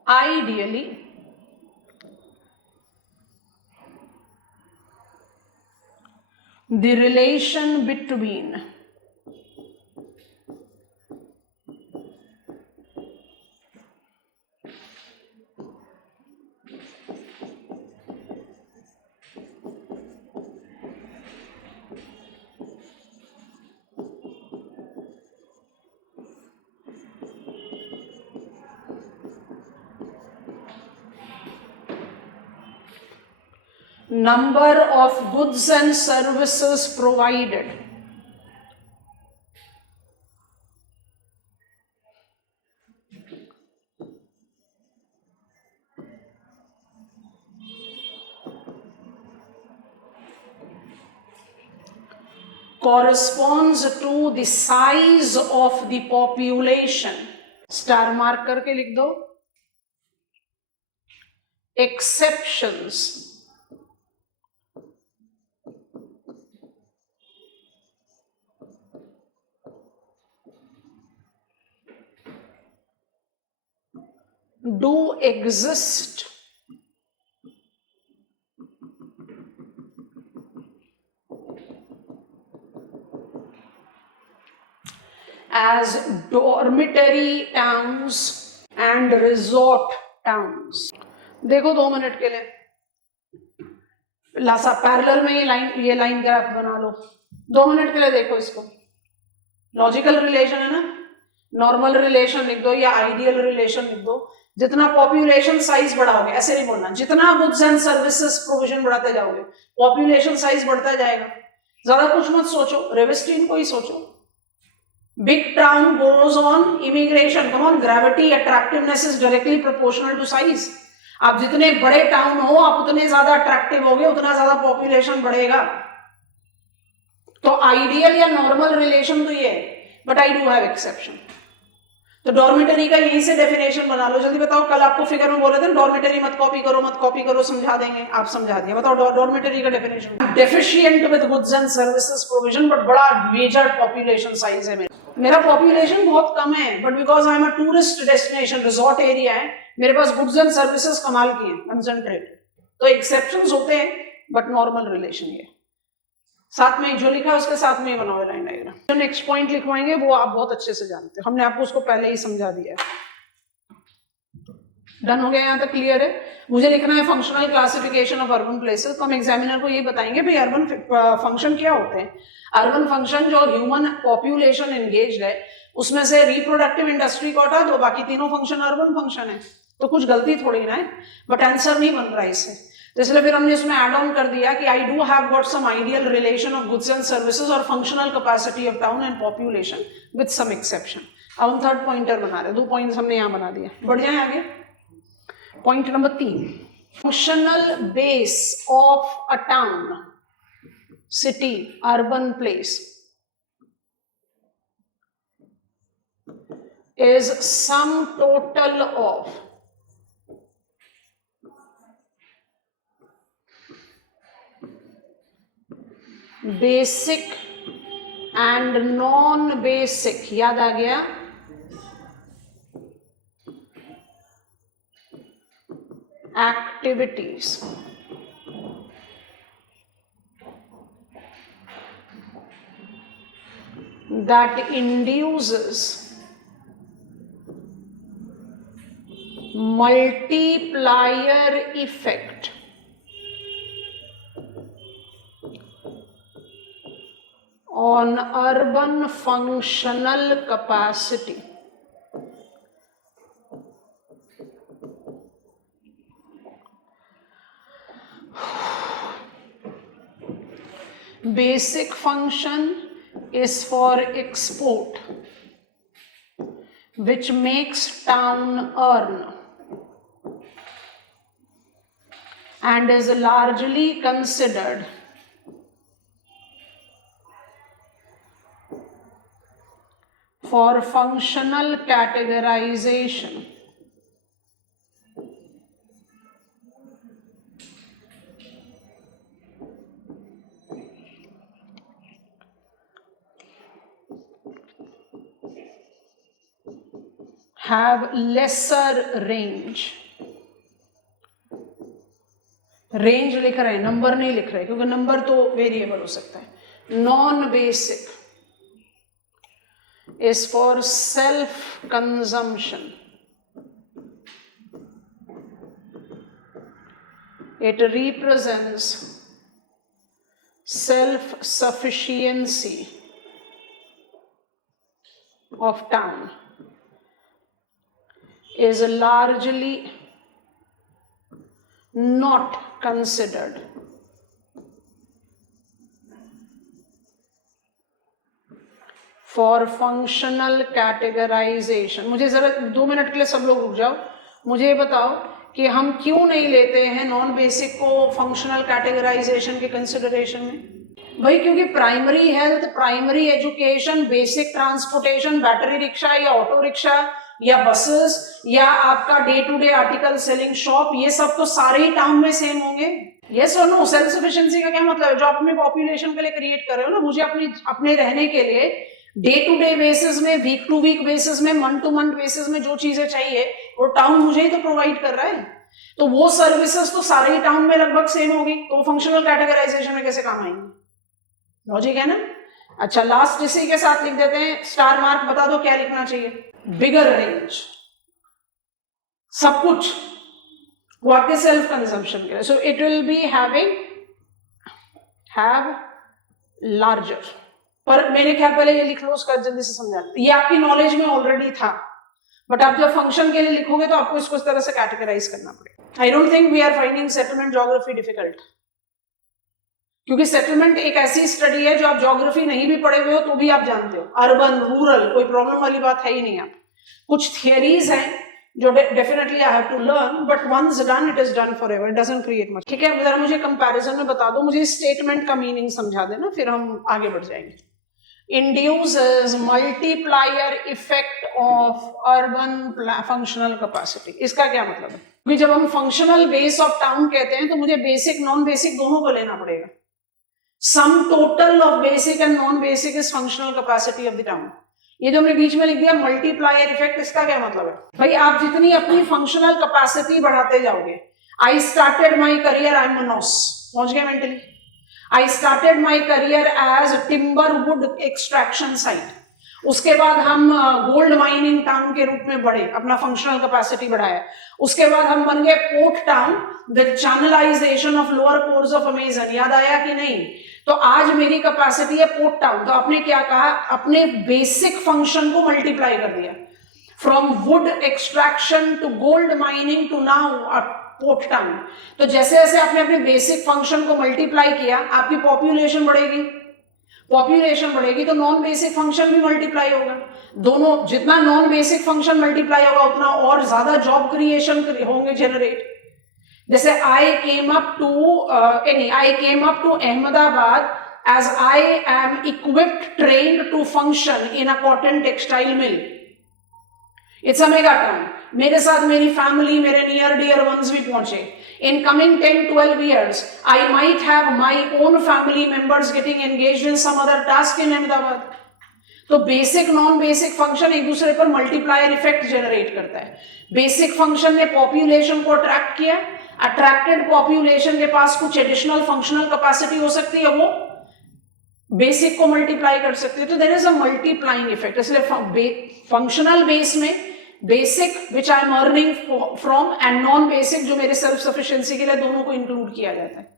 Ideally, the relation between number of goods and services provided corresponds to the size of the population. Star mark करके लिख दो। Exceptions do exist as dormitory towns and resort towns. देखो 2 minute के लिए Lasa parallel में ये line graph बना लो। 2 minute के लिए देखो इसको। लॉजिकल रिलेशन है ना, नॉर्मल रिलेशन लिख दो या आइडियल रिलेशन लिख दो। जितना पॉपुलेशन साइज बढ़ाओगे, ऐसे नहीं बोलना, जितना गुड्स एंड सर्विसेज प्रोविजन बढ़ाते जाओगे पॉपुलेशन साइज बढ़ता जाएगा। ज्यादा कुछ मत सोचो, रेवेस्टीन को ही सोचो। Big town goes on immigration, come on, gravity attractiveness is directly proportional to size. आप जितने बड़े टाउन हो आप उतने ज्यादा अट्रैक्टिव होगे, उतना ज्यादा पॉपुलेशन बढ़ेगा। तो आइडियल या नॉर्मल रिलेशन तो ये है, but I do have exception. तो डॉर्मिटरी का यहीं से डेफिनेशन बना लो। जल्दी बताओ, कल आपको फिगर में बोले थे डॉर्मिटरी मत कॉपी करो, समझा देंगे, आप समझा दिया। बताओ डॉर्मिटरी का definition. Deficient with goods and services provision but बड़ा मेजर पॉपुलेशन साइज है मेरा पॉपुलेशन बहुत कम है, but because I am a tourist destination, resort area है, मेरे पास गुड्स एंड सर्विसेज कमाल की हैं, कंसंट्रेटेड। तो एक्सेप्शंस होते हैं बट नॉर्मल रिलेशन ये। साथ में जो लिखा है उसके साथ में ही बनाओ लाइन डायग्राम। जो नेक्स्ट पॉइंट लिखवाएंगे वो आप बहुत अच्छे से जानते हो, हमने आपको उसको पहले ही समझा दिया है। डन हो गया, यहाँ तक क्लियर है? मुझे लिखना है functional classification of urban places, तो हम एग्जामिनर को ये बताएंगे भाई अर्बन फंक्शन क्या होते हैं। अर्बन फंक्शन जो ह्यूमन पॉपुलेशन एंगेज्ड है उसमें से रिप्रोडक्टिव इंडस्ट्री को हटा दो, बाकी तीनों फंक्शन अर्बन फंक्शन है, तो कुछ गलती थोड़ी ना है, बट आंसर नहीं बन रहा है इससे, तो इसलिए फिर हमने इसमें ऐड ऑन कर दिया कि I do have got some ideal relation of goods and services और functional capacity of town and population with some exception. अब हम थर्ड पॉइंटर बना रहे हैं, 2 पॉइंट्स हमने यहाँ बना दिया, बढ़ जाए आगे। Point number 3, functional base of a town, city, urban place is sum total of basic and non-basic, याद आ गया, activities that induces multiplier effect on urban functional capacity. Basic function is for export, which makes town earn and is largely considered for functional categorization. Have lesser range. Range लिख रहे हैं, number नहीं लिख रहे, क्योंकि number तो variable हो सकता है। Non basic is for self consumption. It represents self sufficiency of town, is largely not considered for functional categorization. मुझे जरा 2 मिनट के लिए सब लोग रुक जाओ, मुझे ये बताओ कि हम क्यों नहीं लेते हैं नॉन बेसिक को फंक्शनल कैटेगराइजेशन के कंसिडरेशन में? भाई क्योंकि primary health, primary education, basic transportation, battery rickshaw या ऑटो रिक्शा या बसेस या आपका day to day article selling shop, ये सब तो सारे ही टाउन में सेम होंगे। यस और नो? सेल्फ सफिशिएंसी का क्या मतलब है? जो आप अपनी पॉपुलेशन के लिए क्रिएट कर रहे हो ना, मुझे अपने रहने के लिए डे टू डे बेसिस में, वीक टू वीक बेसिस में, मंथ टू मंथ बेसिस में जो चीजें चाहिए वो टाउन मुझे ही तो प्रोवाइड कर रहा है, तो वो सर्विसेज तो सारे ही टाउन में लगभग सेम होगी, तो फंक्शनल कैटेगराइजेशन में कैसे काम आएंगे? लॉजिक है ना? अच्छा, लास्ट इसी के साथ लिख देते हैं, स्टार मार्क बता दो क्या लिखना चाहिए? बिगर रेंज, सब कुछ वो आपके सेल्फ कंजम्पशन के लिए, so it will be have larger. पर मेरे ख्याल पहले ये लिख लो, उसका जल्दी से समझा, ये आपकी नॉलेज में ऑलरेडी था, बट आप जब फंक्शन के लिए लिखोगे तो आपको इसको इस तरह से कैटेगराइज करना पड़ेगा। I don't think we are finding settlement geography difficult, क्योंकि सेटलमेंट एक ऐसी स्टडी है जो आप ज्योग्राफी नहीं भी पढ़े हुए हो तो भी आप जानते हो, अर्बन रूरल, कोई प्रॉब्लम वाली बात है ही नहीं। आप कुछ थियरीज हैं जो definitely I have to learn, but once done it is done forever, it doesn't create much. ठीक है, जरा मुझे कंपैरिजन में बता दो, मुझे स्टेटमेंट का मीनिंग समझा देना, फिर हम आगे बढ़ जाएंगे। Induces multiplier effect of urban functional capacity, इसका क्या मतलब है? क्योंकि जब हम फंक्शनल बेस ऑफ टाउन कहते हैं तो मुझे बेसिक नॉन बेसिक दोनों को लेना पड़ेगा। Sum total of basic and non basic is functional capacity of the town. ये जो हमने बीच में लिख दिया मल्टीप्लायर इफेक्ट, इसका क्या मतलब है? भाई आप जितनी अपनी फंक्शनल कैपेसिटी बढ़ाते जाओगे, I started my career, I am a nous, पहुंच गया मेंटली। I started my career as timber wood extraction site उसके बाद हम गोल्ड माइनिंग टाउन के रूप में बढ़े, अपना फंक्शनल कैपेसिटी बढ़ाया। उसके बाद हम बन गए port town, the channelisation of lower course of Amazon, याद आया कि नहीं? तो आज मेरी कैपेसिटी है पोर्ट टाउन। तो आपने क्या कहा, अपने बेसिक फंक्शन को मल्टीप्लाई कर दिया, from wood extraction to gold mining to now port town. तो जैसे जैसे आपने अपने बेसिक फंक्शन को मल्टीप्लाई किया, आपकी पॉपुलेशन बढ़ेगी, पॉपुलेशन बढ़ेगी तो नॉन बेसिक फंक्शन भी मल्टीप्लाई होगा। दोनों, जितना नॉन बेसिक फंक्शन मल्टीप्लाई होगा उतना और ज्यादा जॉब क्रिएशन होंगे जनरेट। जैसे I came up to Ahmedabad as I am equipped, trained to function in a cotton textile mill. It's a mega town. मेरे साथ मेरी फैमिली, मेरे नियर डियर वंस भी पहुंचे। In coming 10-12 years, I might have my own family members getting engaged in some other task in Ahmedabad. तो basic non basic function एक दूसरे पर मल्टीप्लायर इफेक्ट जनरेट करता है। बेसिक फंक्शन ने पॉपुलेशन को अट्रैक्ट किया, अट्रैक्टेड पॉपुलेशन के पास कुछ एडिशनल फंक्शनल कैपेसिटी हो सकती है, वो बेसिक को मल्टीप्लाई कर सकती है। तो there is a multiplying effect. इसलिए फंक्शनल बेस में basic which I am earning from and non basic जो मेरे सेल्फ सफिशिएंसी के लिए, दोनों को इंक्लूड किया जाता है।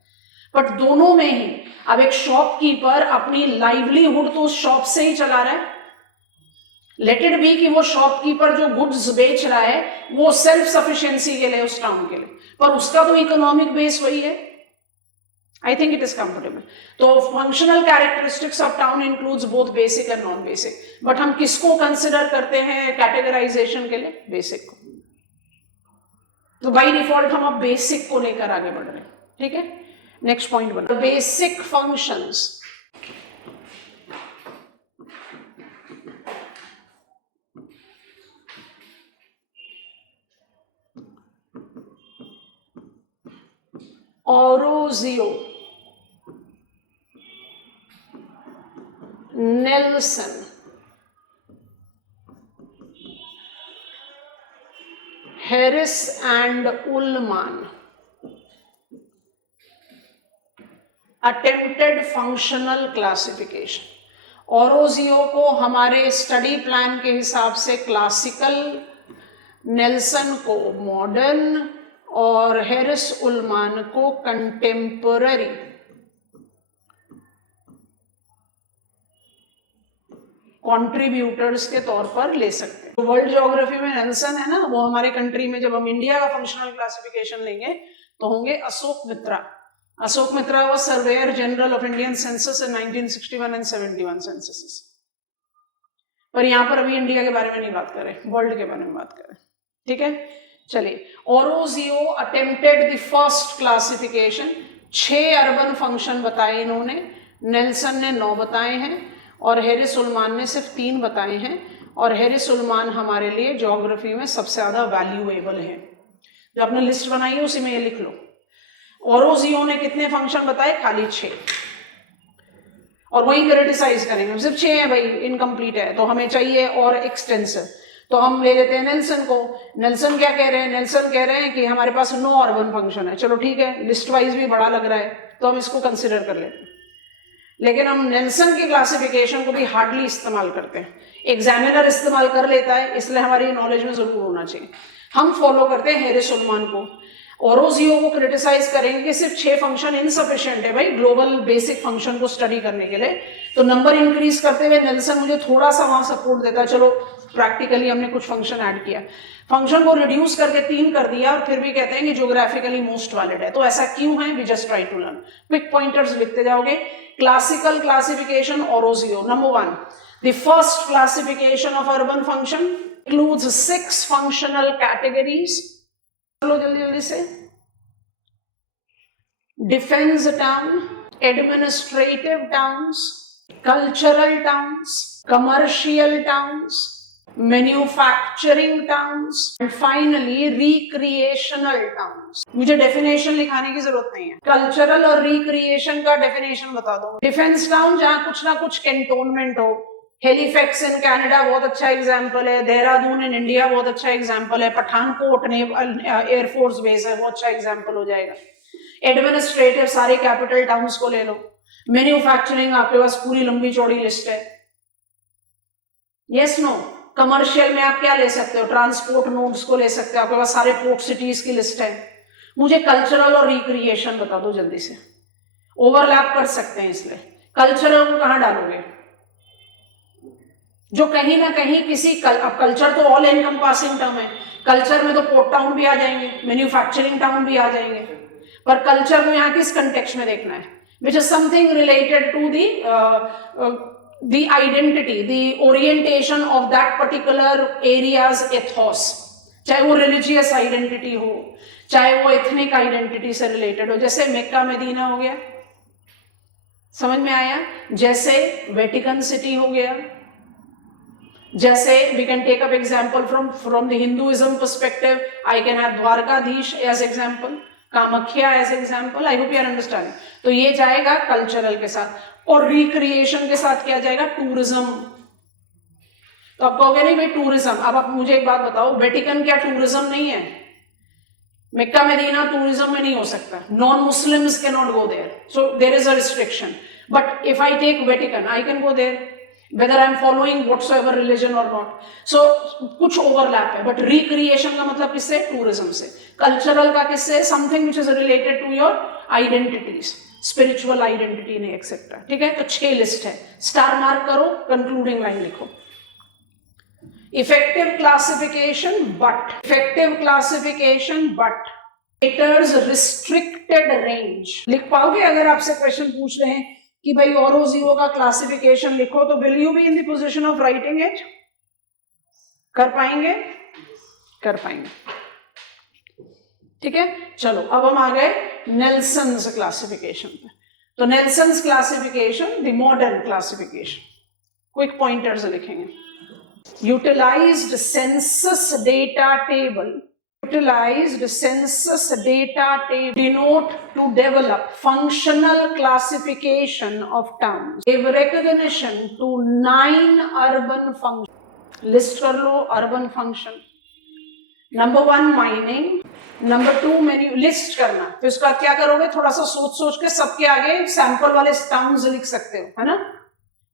बट दोनों में ही अब एक शॉपकीपर अपनी लाइवलीहुड तो उस शॉप से ही चला रहा है। लेट इट बी कि वो शॉपकीपर जो गुड्स बेच रहा है वो सेल्फ सफिशिएंसी के लिए, उस टाउन के लिए, पर उसका तो इकोनॉमिक बेस वही है। I think it is comfortable. तो functional characteristics of town includes both basic and non-basic. But हम किसको consider करते हैं categorization के लिए? Basic को। तो by default हम अब basic को लेकर आगे बढ़ रहे हैं, ठीक है? Next point बना। Basic functions. Orozio, Nelson, Harris and Ullman attempted functional classification. ओरोजियो को हमारे स्टडी प्लान के हिसाब से क्लासिकल, नेल्सन को मॉडर्न और हैरिस उल्मान को कंटेम्पररी कंट्रीब्यूटर्स के तौर पर ले सकते हैं। वर्ल्ड ज्योग्राफी में नेल्सन है ना, वो हमारे कंट्री में जब हम इंडिया का फंक्शनल क्लासिफिकेशन लेंगे तो होंगे Ashok Mitra. Ashok Mitra was surveyor general of Indian census in 1961 and 71 censuses. पर यहां पर अभी इंडिया के बारे में नहीं बात कर रहे, वर्ल्ड के बारे में बात कर रहे, ठीक है? चलिए, Aurousseau attempted the first classification. 6 urban function बताए इन्होंने, नेल्सन ने 9 बताए हैं और हैरिस उल्मान ने सिर्फ 3 बताए हैं। और हैरिस उल्मान हमारे लिए ज्योग्राफी में सबसे ज्यादा वैल्यूएबल है। जो आपने लिस्ट बनाई है उसी में ये लिख लो। ओरोजियो ने कितने फंक्शन बताए? खाली 6। और वही क्रिटिसाइज करेंगे, सिर्फ 6 है भाई, इनकम्प्लीट है, तो हमें चाहिए और एक्सटेंसिव। तो हम ले लेते हैं नेल्सन को। नेल्सन क्या कह रहे हैं? नेल्सन कह रहे हैं कि हमारे पास 9 अर्बन फंक्शन है। चलो ठीक है, लिस्ट वाइज भी बड़ा लग रहा है तो हम इसको कंसिडर कर लेते हैं, लेकिन हम नेल्सन की क्लासिफिकेशन को भी हार्डली इस्तेमाल करते हैं। एग्जामिनर इस्तेमाल कर लेता है, इसलिए हमारी नॉलेज में जरूर होना चाहिए। हम फॉलो करते हैं हैरिस उल्मान को। ओरोजियो को क्रिटिसाइज करेंगे कि सिर्फ 6 फंक्शन इनसफिशिएंट है भाई ग्लोबल बेसिक फंक्शन को स्टडी करने के लिए। तो नंबर इंक्रीज करते हुए नेल्सन मुझे थोड़ा सा वहां सपोर्ट देता है, चलो प्रैक्टिकली हमने कुछ फंक्शन ऐड किया, फंक्शन को रिड्यूस करके 3 कर दिया, और फिर भी कहते हैं कि ज्योग्राफिकली मोस्ट वैलिड है। तो ऐसा क्यों है? We just try to learn. Quick pointers लिखते जाओगे। Classical classification Aurousseau. Number 1, the first classification of urban function includes 6 functional categories. चलो जल्दी जल्दी से। Defence town, administrative towns, cultural towns, commercial towns, manufacturing towns and finally recreational towns. मुझे definition लिखाने की जरूरत नहीं है, कल्चरल और रिक्रिएशन का डेफिनेशन बता दो। डिफेंस टाउन जहां कुछ ना कुछ कैंटोनमेंट हो। हेलीफैक्स इन कनाडा बहुत अच्छा एग्जांपल है, देहरादून इन इंडिया बहुत अच्छा एग्जांपल है, पठानकोट एयरफोर्स बेस है वो अच्छा एग्जांपल हो जाएगा। एडमिनिस्ट्रेटिव सारे कैपिटल टाउन्स को ले लो। मैन्युफैक्चरिंग आपके पास पूरी लंबी चौड़ी लिस्ट है। Yes no. कमर्शियल में आप क्या ले सकते हो, ट्रांसपोर्ट नोड्स को ले सकते हो, आपके पास सारे पोर्ट सिटीज की लिस्ट है। मुझे कल्चरल और रिक्रिएशन बता दो जल्दी से, ओवरलैप कर सकते हैं इसलिए। कल्चरल को कहां डालोगे, जो कहीं ना कहीं किसी अब कल्चर तो ऑल एनकम्पासिंग टर्म है, कल्चर में तो पोर्ट टाउन भी आ जाएंगे, मैन्युफैक्चरिंग टाउन भी आ जाएंगे, पर कल्चर को यहाँ किस कंटेक्स्ट में देखना है, which is something related to the identity, the orientation of that particular areas ethos, चाहे वो रिलीजियस आइडेंटिटी हो, चाहे वो एथनिक आइडेंटिटी से रिलेटेड हो। जैसे मक्का मदीना हो गया, समझ में आया, जैसे वेटिकन सिटी हो गया, जैसे we can take up example from the Hinduism perspective, I can have Dwarkadhish as example, Kamakhya as example, I hope you are understanding। तो ये जाएगा कल्चरल के साथ, और रिक्रिएशन के साथ क्या जाएगा, टूरिज्म। तो आप कहोगे नहीं भाई टूरिज्म, अब आप मुझे एक बात बताओ, वेटिकन क्या टूरिज्म नहीं है? मक्का मदीना टूरिज्म में नहीं हो सकता, non Muslims can not go there, so there is a restriction. But if I take Vatican, I can go there whether I am following whatsoever religion or not, so कुछ overlap है। but recreation का मतलब किससे, tourism से। Cultural का किससे, something which is related to your identities, spiritual identity ने etcetera. ठीक है, तो 6 लिस्ट है, स्टार मार्क करो, कंक्लूडिंग लाइन लिखो। Effective classification but caters restricted range। लिख पाओगे अगर आपसे क्वेश्चन पूछ रहे हैं कि भाई ओरो जीरो का क्लासिफिकेशन लिखो, तो will you be in the position of writing it? कर पाएंगे? कर पाएंगे, ठीक है। चलो अब हम आ गए नेल्सन्स क्लासिफिकेशन पे। तो Nelson's classification, the modern classification, quick pointers लिखेंगे। Utilized census data table, utilized census data table denote to develop functional classification of towns, gave recognition to 9 urban functions। list कर लो urban function। Number 1 mining, number 2 menu, list करना। फिर उसका क्या करोगे, थोड़ा सा सोच सोच के सबके आगे सैंपल वाले टाउन्स लिख सकते हो, है ना,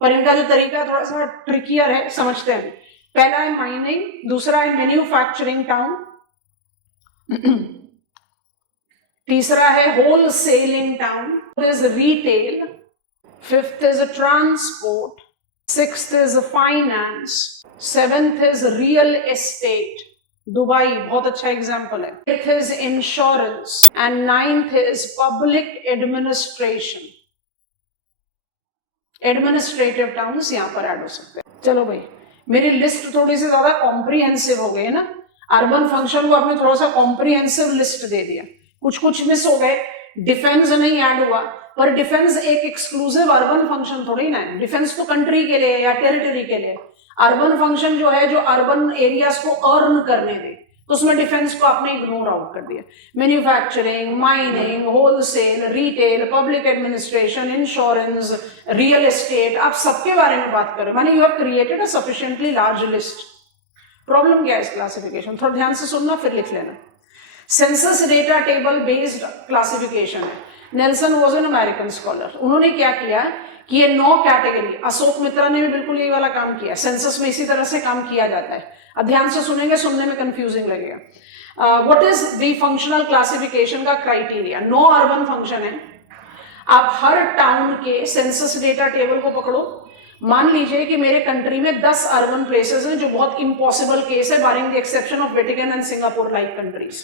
पर इनका जो तरीका थोड़ा सा ट्रिकियर है, समझते हैं। पहला है माइनिंग, दूसरा है मैन्युफैक्चरिंग टाउन, तीसरा है wholesaling town, is retail, fifth is transport, sixth is finance, seventh is real estate, Dubai बहुत अच्छा एग्जांपल है, eighth is insurance and ninth is public administration. Administrative towns यहां पर ऐड हो सकते हैं। चलो भाई, मेरी लिस्ट थोड़ी सी ज्यादा कॉम्प्रिहेंसिव हो गई है ना, अर्बन फंक्शन को आपने थोड़ा सा कॉम्प्रिहेंसिव लिस्ट दे दिया, कुछ कुछ मिस हो गए। डिफेंस नहीं ऐड हुआ, पर डिफेंस एक एक्सक्लूसिव अर्बन फंक्शन थोड़ी ना है, डिफेंस तो कंट्री के लिए या टेरिटरी के लिए। अर्बन फंक्शन जो है, जो अर्बन एरियाज को अर्न करने दे, तो उसमें डिफेंस को आपने इग्नोर आउट कर दिया। Manufacturing, mining, wholesale, retail, public administration, insurance, real estate, आप सबके बारे में बात करें, माने you have created a sufficiently large list. Problem क्या है इस क्लासिफिकेशन, थोड़ा ध्यान से सुनना फिर लिख लेना। Census data table based classification है। Nelson was an American scholar, उन्होंने क्या किया कि ये 9 कैटेगरी, अशोक मित्रा ने भी बिल्कुल यही वाला काम किया, सेंसस में इसी तरह से काम किया जाता है। अब ध्यान से सुनेंगे, सुनने में कंफ्यूजिंग लगेगा। What is the functional classification का क्राइटेरिया? 9 अर्बन फंक्शन है, आप हर टाउन के सेंसस डेटा टेबल को पकड़ो। मान लीजिए कि मेरे कंट्री में 10 अर्बन प्लेसेस हैं, जो बहुत इंपॉसिबल केस है, barring the exception of Vatican and Singapore like countries.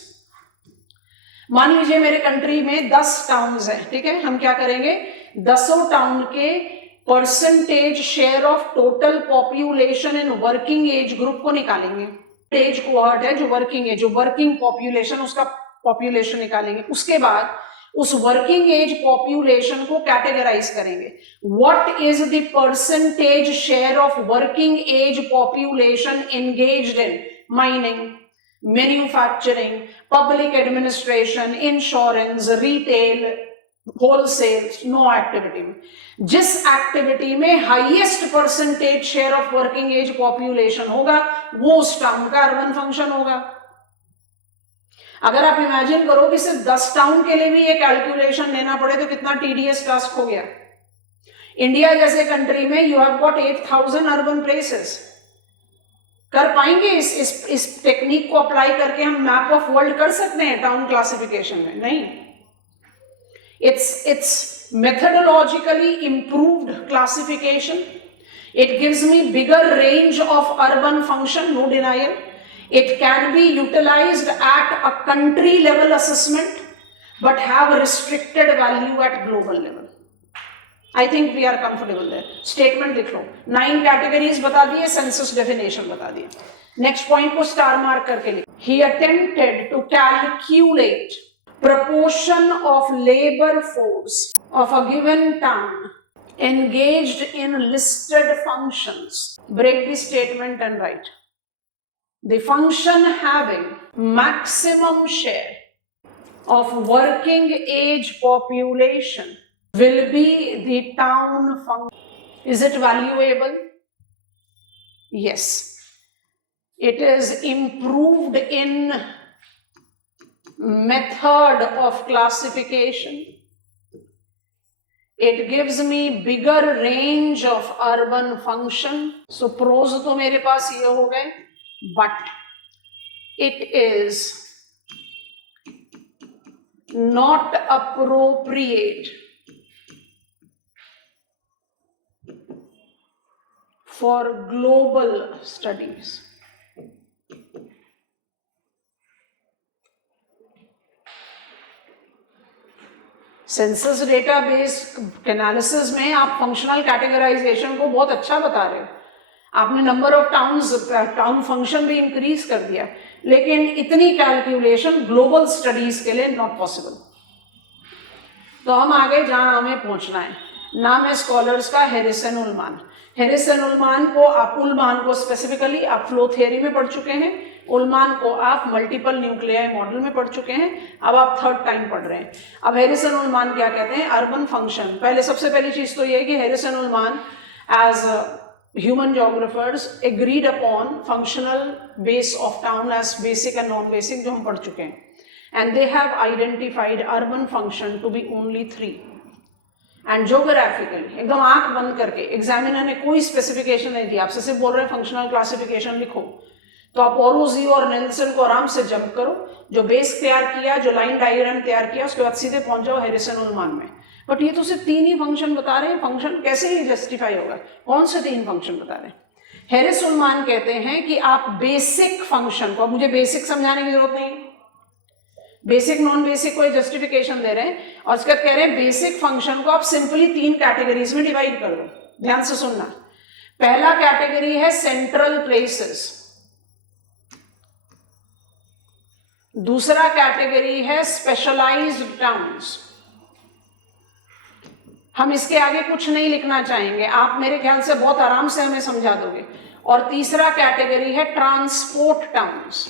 मान लीजिए मेरे कंट्री में 10 टाउन्स हैं, ठीक है, हम क्या करेंगे, 10 टाउन के percentage share of total population in working age group को निकालेंगे। एज कोहॉर्ट है जो वर्किंग है, जो वर्किंग पॉपुलेशन, उसका पॉपुलेशन निकालेंगे। उसके बाद उस वर्किंग एज पॉपुलेशन को कैटेगराइज करेंगे। What is the percentage share of working age population engaged in mining, manufacturing, public administration, insurance, retail, wholesale, no activity में। जिस एक्टिविटी में highest percentage share of working age population होगा, वो उस town का urban function होगा। अगर आप इमेजिन करो कि सिर्फ 10 टाउन के लिए भी ये कैलकुलेशन लेना पड़े, तो कितना टीडीएस टास्क हो गया। इंडिया जैसे कंट्री में you have got 8000 urban places, कर पाएंगे? इस टेक्निक को अप्लाई करके हम मैप ऑफ वर्ल्ड कर सकते हैं टाउन क्लासिफिकेशन में? नहीं. It's methodologically improved classification. It gives me bigger range of urban function, no denial. It can be utilized at a country level assessment, but have a restricted value at global level. I think we are comfortable there. Statement लिख लो. 9 categories बता दिए, census definition बता दिए. Next point को star mark करके लिख. He attempted to calculate proportion of labor force of a given town engaged in listed functions. Break the statement and write. The function having maximum share of working age population will be the town function. Is it valuable? Yes. It is improved in method of classification. It gives me bigger range of urban function. So pros तो मेरे पास ये हो गए, but it is not appropriate for global studies. Census database analysis में आप functional categorisation को बहुत अच्छा बता रहे हो. आपने नंबर ऑफ टाउन फंक्शन भी इंक्रीज कर दिया, लेकिन इतनी कैलकुलेशन ग्लोबल स्टडीज के लिए नॉट पॉसिबल. तो हम आगे जहां हमें पहुंचना है, नाम है स्कॉलर्स का हैरिसन उल्मान. हैरिसन उल्मान को स्पेसिफिकली आप फ्लो थियरी में पढ़ चुके हैं, उल्मान को आप मल्टीपल न्यूक्लियाई मॉडल में पढ़ चुके हैं, अब आप थर्ड टाइम पढ़ रहे हैं. अब हैरिसन उल्मान क्या कहते हैं? Urban function. सबसे पहली चीज तो ये है कि Harris and Ullman as human geographers agreed upon functional base of town as basic and non basic, जो हम पढ़ चुके हैं. And they have identified urban function to be only 3. And geographically एकदम आंख बंद करके, एग्जामिनर ने कोई स्पेसिफिकेशन नहीं दिया, आपसे सिर्फ बोल रहे हैं फंक्शनल क्लासिफिकेशन लिखो, तो आप ओरोजी और नेल्सन को आराम से जंप करो, जो बेस तैयार किया, जो लाइन डायग्राम तैयार किया, उसके बाद सीधे पहुंच जाओ हैरिसन उल्मान में. बट ये तो सिर्फ 3 ही फंक्शन बता रहे हैं. फंक्शन कैसे ही जस्टिफाई होगा? कौन से 3 फंक्शन बता रहे हैं? हैरिस उल्मान कहते हैं कि आप बेसिक फंक्शन को, अब मुझे बेसिक समझाने की जरूरत नहीं, बेसिक नॉन बेसिक को जस्टिफिकेशन दे रहे हैं, और उसके बाद कह रहे हैं बेसिक फंक्शन को आप सिंपली 3 कैटेगरीज में डिवाइड कर दो. ध्यान से सुनना. पहला कैटेगरी है सेंट्रल प्लेसेस, दूसरा कैटेगरी है स्पेशलाइज्ड टाउन्स. हम इसके आगे कुछ नहीं लिखना चाहेंगे, आप मेरे ख्याल से बहुत आराम से हमें समझा दोगे. और तीसरा कैटेगरी है ट्रांसपोर्ट टाउन्स.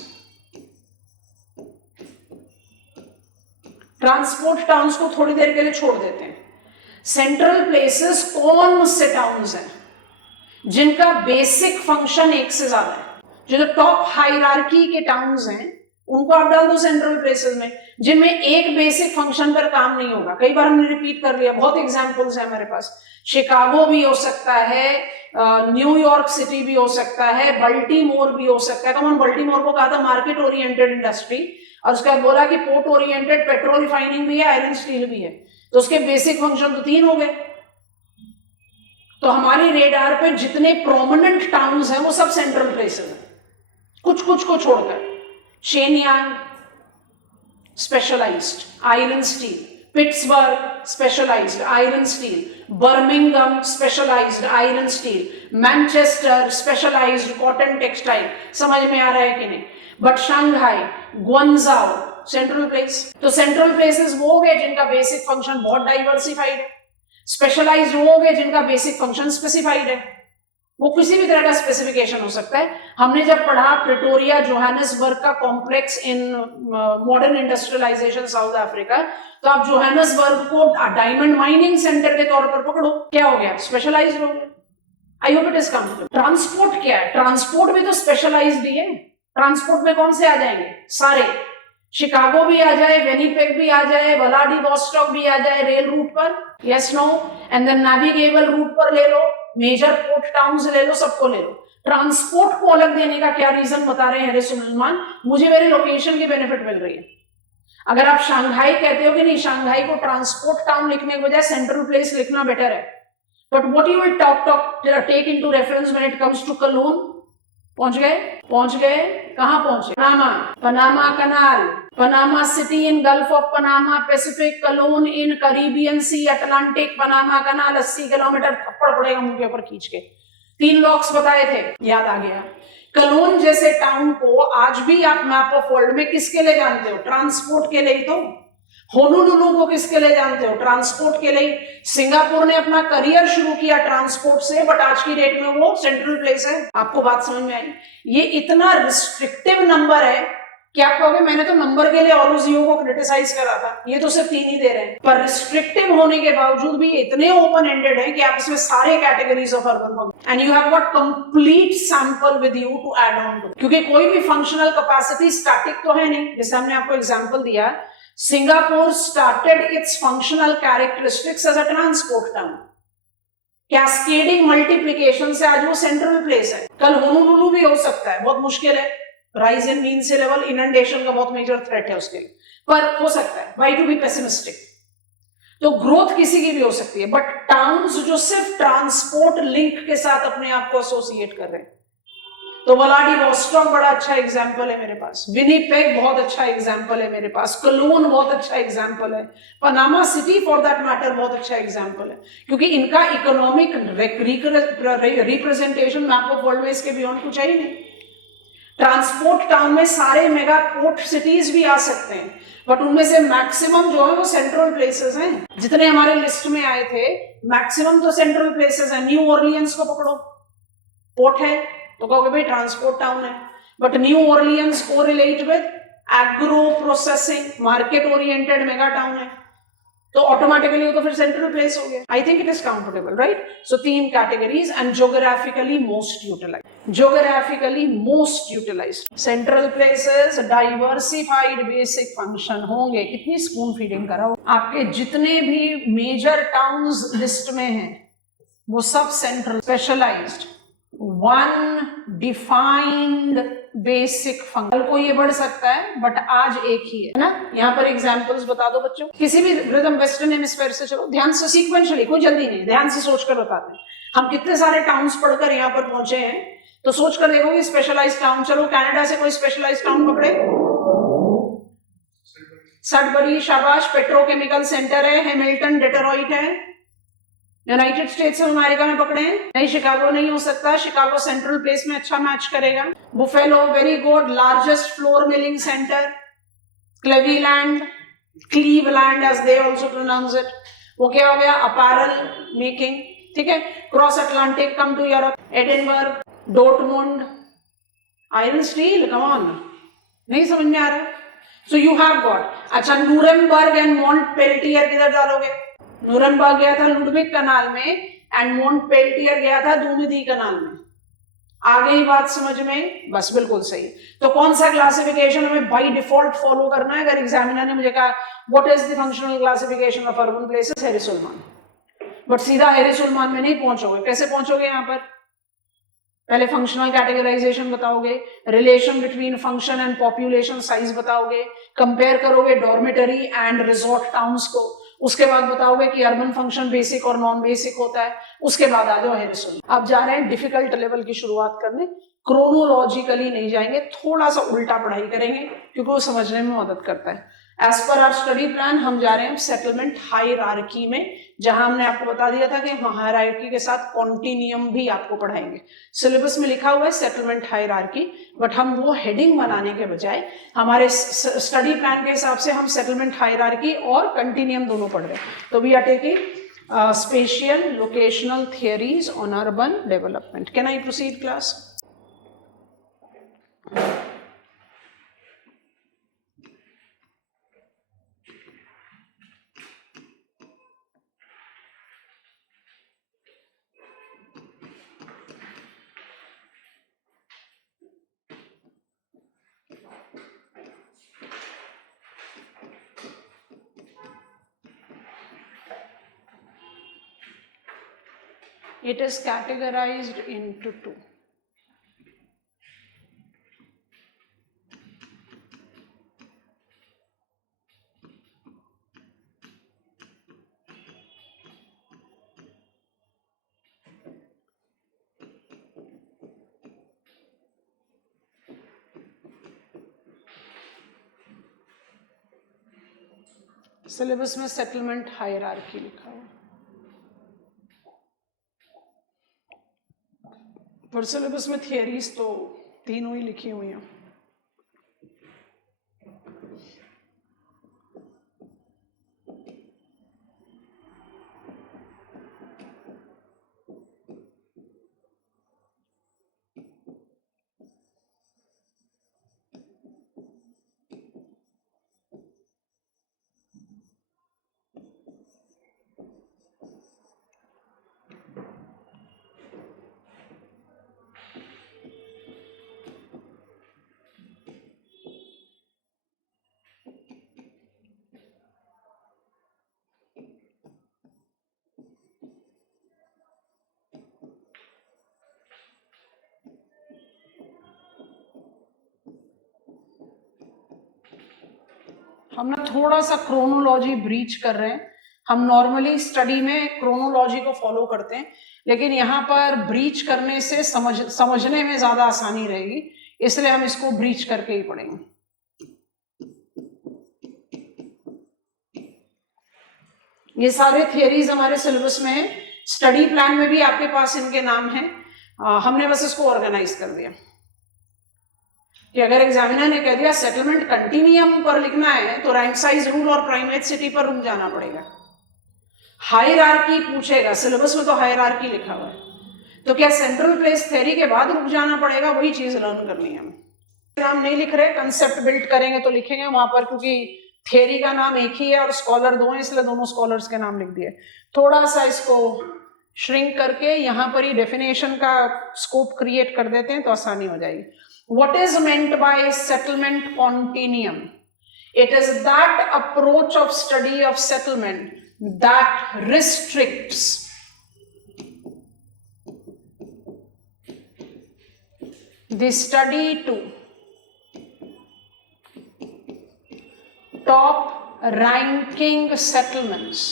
ट्रांसपोर्ट टाउन्स को थोड़ी देर के लिए छोड़ देते हैं. सेंट्रल प्लेसेस कौन से टाउन्स हैं जिनका बेसिक फंक्शन 1 से ज्यादा है? जो टॉप हायरार्की के टाउन्स हैं उनको आप डाल दो सेंट्रल प्लेसेस में, जिनमें एक बेसिक फंक्शन पर काम नहीं होगा. कई बार हमने रिपीट कर लिया, बहुत एग्जांपल्स है हमारे पास. शिकागो भी हो सकता है, न्यूयॉर्क सिटी भी हो सकता है, बल्टीमोर भी हो सकता है. तो हमने बल्टीमोर को कहा था मार्केट ओरिएंटेड इंडस्ट्री, और उसके बाद बोला कि पोर्ट ओरिएंटेड पेट्रोल रिफाइनिंग भी है, आयरन स्टील भी है. तो उसके बेसिक फंक्शन तो 3 हो गए. तो हमारी रेडार पे जितने प्रोमिनेंट टाउन्स हैं वो सब सेंट्रल प्लेसेस हैं, कुछ कुछ को छोड़कर. Shenyang specialized iron steel, Pittsburgh specialized iron steel, Birmingham specialized iron steel, Manchester specialized cotton textile. समझ में आ रहा है कि नहीं? But Shanghai, Guangzhou central place. तो सेंट्रल प्लेसेस वो हो गए जिनका बेसिक फंक्शन बहुत डाइवर्सिफाइड है. स्पेशलाइज्ड वो हो गए जिनका बेसिक फंक्शन स्पेसिफाइड है. वो किसी भी तरह का स्पेसिफिकेशन हो सकता है. हमने जब पढ़ा प्रिटोरिया जोहानिसबर्ग का complex in modern industrialization South Africa, तो आप जोहानिसबर्ग को डायमंड माइनिंग सेंटर के तौर पर पकड़ो, क्या हो गया? स्पेशलाइज्ड हो गया. I hope it is complete. Transport क्या है? ट्रांसपोर्ट भी तो स्पेशलाइज्ड ही है. ट्रांसपोर्ट में कौन से आ जाएंगे? सारे. शिकागो भी आ जाए, वेनिपेग भी आ जाए, व्लादिवोस्टॉक भी आ जाए रेल रूट पर, yes no. And then navigable route पर ले लो, मेजर पोर्ट टाउन्स ले लो, सबको ले लो. ट्रांसपोर्ट को अलग देने का क्या रीजन बता रहे हैं हेरिस सुलेमान? मुझे मेरे लोकेशन की बेनिफिट मिल रही है। अगर आप शंघाई कहते हो कि नहीं, शंघाई को ट्रांसपोर्ट टाउन लिखने के बजाय सेंट्रल प्लेस लिखना बेटर है, but what you will take into reference when it comes to Colon? पहुंच गए, कहां पहुंचे? Panama Canal, Panama City in Gulf of Panama, Pacific, Colon in Caribbean Sea, Atlantic, Panama Canal 80 kilometre, थप्पड़ पड़ेगा मुंह के ऊपर खींच के। 3 लॉक्स बताए थे, याद आ गया। कलोन जैसे टाउन को आज भी आप मैप ऑफ वर्ल्ड में किसके लिए जानते हो? ट्रांसपोर्ट के लिए। तो होनोलुलु को किसके लिए जानते हो? ट्रांसपोर्ट के लिए। सिंगापुर ने अपना करियर शुरू किया ट्रांसपोर्ट से, बट आज की डेट में वो सेंट्रल प्लेस है। आपको बात समझ में आई? ये इतना रिस्ट्रिक्टिव नंबर है कि आप कहोगे मैंने तो नंबर के लिए ऑलूजियो को क्रिटिसाइज करा था, ये तो सिर्फ 3 ही दे रहे हैं। पर रिस्ट्रिक्टिव होने के बावजूद भी इतने ओपन एंडेड है कि आप इसमें सारे categories of urban and you have got complete sample with you to add on to, क्योंकि कोई भी फंक्शनल कैपेसिटी स्टैटिक तो है नहीं। जैसे हमने आपको एग्जांपल दिया, Singapore started its functional characteristics as a transport town, cascading multiplication से आज वो सेंट्रल प्लेस है। कल होनोलुलु भी हो सकता है, बहुत मुश्किल है, rise in mean sea level, inundation का बहुत मेजर थ्रेट है उसके लिए, पर हो सकता है। Why to be pessimistic? तो ग्रोथ किसी की भी हो सकती है, बट टाउन्स जो सिर्फ ट्रांसपोर्ट लिंक के साथ अपने आप को एसोसिएट कर रहे हैं, तो व्लादिवोस्टॉक बड़ा अच्छा एग्जाम्पल है मेरे पास, विनिपेग बहुत अच्छा एग्जाम्पल है मेरे पास, कलोन बहुत अच्छा एग्जाम्पल है, Panama city for that matter बहुत अच्छा एग्जाम्पल है, क्योंकि इनका economic representation map of world में इसके बियॉन्ड कुछ है ही नहीं। ट्रांसपोर्ट टाउन में सारे मेगा पोर्ट सिटीज भी आ सकते हैं, बट उनमें से मैक्सिमम जो है वो सेंट्रल प्लेसेस हैं। जितने हमारे लिस्ट में आए थे मैक्सिमम तो सेंट्रल प्लेसेस हैं। न्यू ऑरलियंस को पकड़ो, पोर्ट है तो कहोगे भाई ट्रांसपोर्ट टाउन है, बट न्यू ऑरलियंस को relate with agro processing market oriented mega town है, तो ऑटोमेटिकली वो तो फिर सेंट्रल प्लेस हो गया। I think it is comfortable, right? So 3 categories and geographically most utilised central places, diversified basic function होंगे। कितनी स्पून फीडिंग कराओ? आपके जितने भी मेजर टाउन्स लिस्ट में हैं वो सब central, specialised, one defined basic function. को ये बढ़ सकता है बट आज एक ही है ना। यहाँ पर एग्जांपल्स बता दो बच्चों, किसी भी रिदम वेस्टर्न हेमिस्फीयर से। चलो ध्यान से, सीक्वेंशियली, कोई जल्दी नहीं, ध्यान से सोचकर बताते हैं। हम कितने सारे टाउन्स पढ़कर यहाँ पर पहुंचे हैं, तो सोचकर देखोगे स्पेशलाइज्ड टाउन। चलो कनाडा से कोई स्पेशलाइज्ड टाउन पकड़े, सडबरी, शाबाश, पेट्रोकेमिकल सेंटर है, हैमिल्टन, डेट्रॉइट है। यूनाइटेड स्टेट्स ऑफ अमेरिका में पकड़े हैं, नहीं शिकागो नहीं हो सकता, शिकागो सेंट्रल प्लेस में अच्छा मैच करेगा। Buffalo, very good, largest flour milling centre. Cleveland, Cleveland as they also pronounce it, वो क्या हो गया? अपैरल मेकिंग, ठीक है। Cross Atlantic, come to Europe, Edinburgh, Dortmund, iron steel, come on, नहीं समझ में आ रहा? सो यू हैव गॉट, अच्छा न्यूरेमबर्ग एंड मॉन्टपेल्टियर किधर डालोगे? न्यूरेमबर्ग गया था लुडविग कनाल में एंड मॉन्टपेल्टियर गया था दूमिदी कनाल में। आ गई बात समझ में? बस बिल्कुल सही। तो कौन सा क्लासिफिकेशन हमें बाय डिफॉल्ट फॉलो करना है? अगर एग्जामिनर ने मुझे कहा what is the functional classification of urban places, Harris Ullman, but सीधा हेरिस उल्मान में नहीं पहुंचोगे। कैसे पहुंचोगे? यहाँ पर पहले फंक्शनल कैटेगराइजेशन बताओगे, relation between function and population size बताओगे, कंपेयर करोगे डॉर्मेटरी एंड रिजॉर्ट टाउन्स को, उसके बाद बताओगे कि अर्बन फंक्शन बेसिक और नॉन बेसिक होता है, उसके बाद आ जाओ हेरिस उल्मान। अब जा रहे हैं डिफिकल्ट लेवल की शुरुआत करने, क्रोनोलॉजिकली नहीं जाएंगे, थोड़ा सा उल्टा पढ़ाई करेंगे क्योंकि वो समझने में मदद करता है। As per hour study plan हम जा रहे हैं सेटलमेंट हायरार्की में, जहां हमने आपको बता दिया था कि हायरार्की के साथ कॉन्टिन्यूम भी आपको पढ़ाएंगे। सिलेबस में लिखा हुआ है सेटलमेंट हायरार्की, बट हम वो हेडिंग बनाने के बजाय हमारे स्टडी प्लान के हिसाब से हम सेटलमेंट हायरार्की और कंटिन्यूम दोनों पढ़ रहे हैं। तो we are taking spatial locational theories on urban development. Can I proceed class? It is categorized into 2. Syllabus में सेटलमेंट हायरार्की लिखा हुआ, पर सिलेबस में थियरीज तो तीनों ही लिखी हुई हैं। हम ना थोड़ा सा क्रोनोलॉजी ब्रीच कर रहे हैं। हम नॉर्मली स्टडी में क्रोनोलॉजी को फॉलो करते हैं, लेकिन यहाँ पर ब्रीच करने से समझने में ज्यादा आसानी रहेगी, इसलिए हम इसको ब्रीच करके ही पढ़ेंगे। ये सारे थियरीज हमारे सिलेबस में है, स्टडी प्लान में भी आपके पास इनके नाम हैं। हमने बस इसको ऑर्गेनाइज कर दिया कि अगर एग्जामिनर ने कह दिया सेटलमेंट कंटिन्यूम पर लिखना है तो रैंक साइज रूल और प्राइमेटसिटी पर रुक जाना पड़ेगा। हायरार्की पूछेगा, सिलेबस में तो हायरार्की लिखा हुआ है, तो क्या सेंट्रल प्लेस थ्योरी के बाद रुक जाना पड़ेगा? वही चीज लर्न करनी है हमें। नाम नहीं लिख रहे, कंसेप्ट बिल्ड करेंगे तो लिखेंगे वहां पर, क्योंकि थ्योरी का नाम एक ही है और स्कॉलर दो हैं, इसलिए दोनों स्कॉलर्स के नाम लिख दिए। थोड़ा सा इसको श्रिंक करके यहाँ पर ही डेफिनेशन का स्कोप क्रिएट कर देते हैं तो आसानी हो जाएगी। What is meant by settlement continuum? It is that approach of study of settlement that restricts the study to top ranking settlements.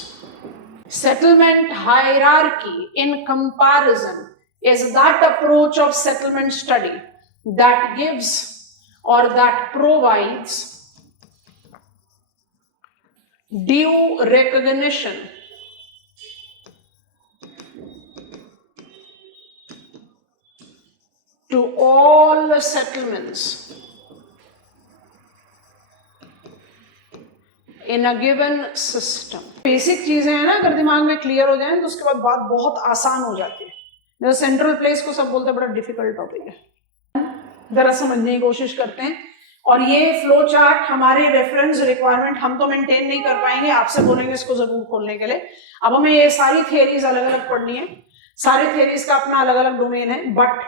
Settlement hierarchy in comparison is that approach of settlement study that gives or that provides due recognition to all settlements in a given system. Basic चीजें हैं ना, अगर दिमाग में clear हो जाए तो उसके बाद बात बहुत आसान हो जाती है। जैसे सेंट्रल प्लेस को सब बोलते हैं बड़ा डिफिकल्ट टॉपिक है, जरा समझने की कोशिश करते हैं। और ये फ्लो चार्ट हमारे रेफरेंस रिक्वायरमेंट हम तो मेंटेन नहीं कर पाएंगे, आपसे बोलेंगे इसको जरूर खोलने के लिए। अब हमें ये सारी थियरीज अलग अलग पढ़नी है, सारी थियरीज का अपना अलग अलग डोमेन है, बट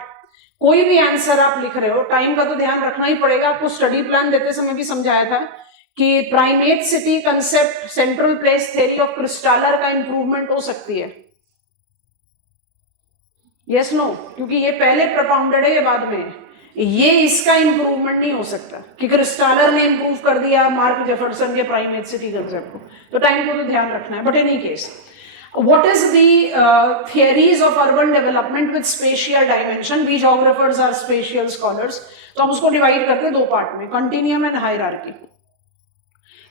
कोई भी आंसर आप लिख रहे हो टाइम का तो ध्यान रखना ही पड़ेगा। आपको स्टडी प्लान देते समय भी समझाया था कि primate city concept, central place theory of Christaller का इंप्रूवमेंट हो सकती है। यस नो, क्योंकि ये पहले प्रोपाउंडेड है, ये बाद में है। ये इसका इंप्रूवमेंट नहीं हो सकता कि क्रिस्टालर ने इंप्रूव कर दिया मार्क जेफरसन के प्राइमेटसिटी कंसेप्ट को, तो टाइम को तो ध्यान रखना है। But in any case, what is the theories of urban development with spatial dimension? We geographers are spatial scholars, तो हम उसको डिवाइड करते हैं दो पार्ट में, कंटिन्यूम एंड हायरार्की।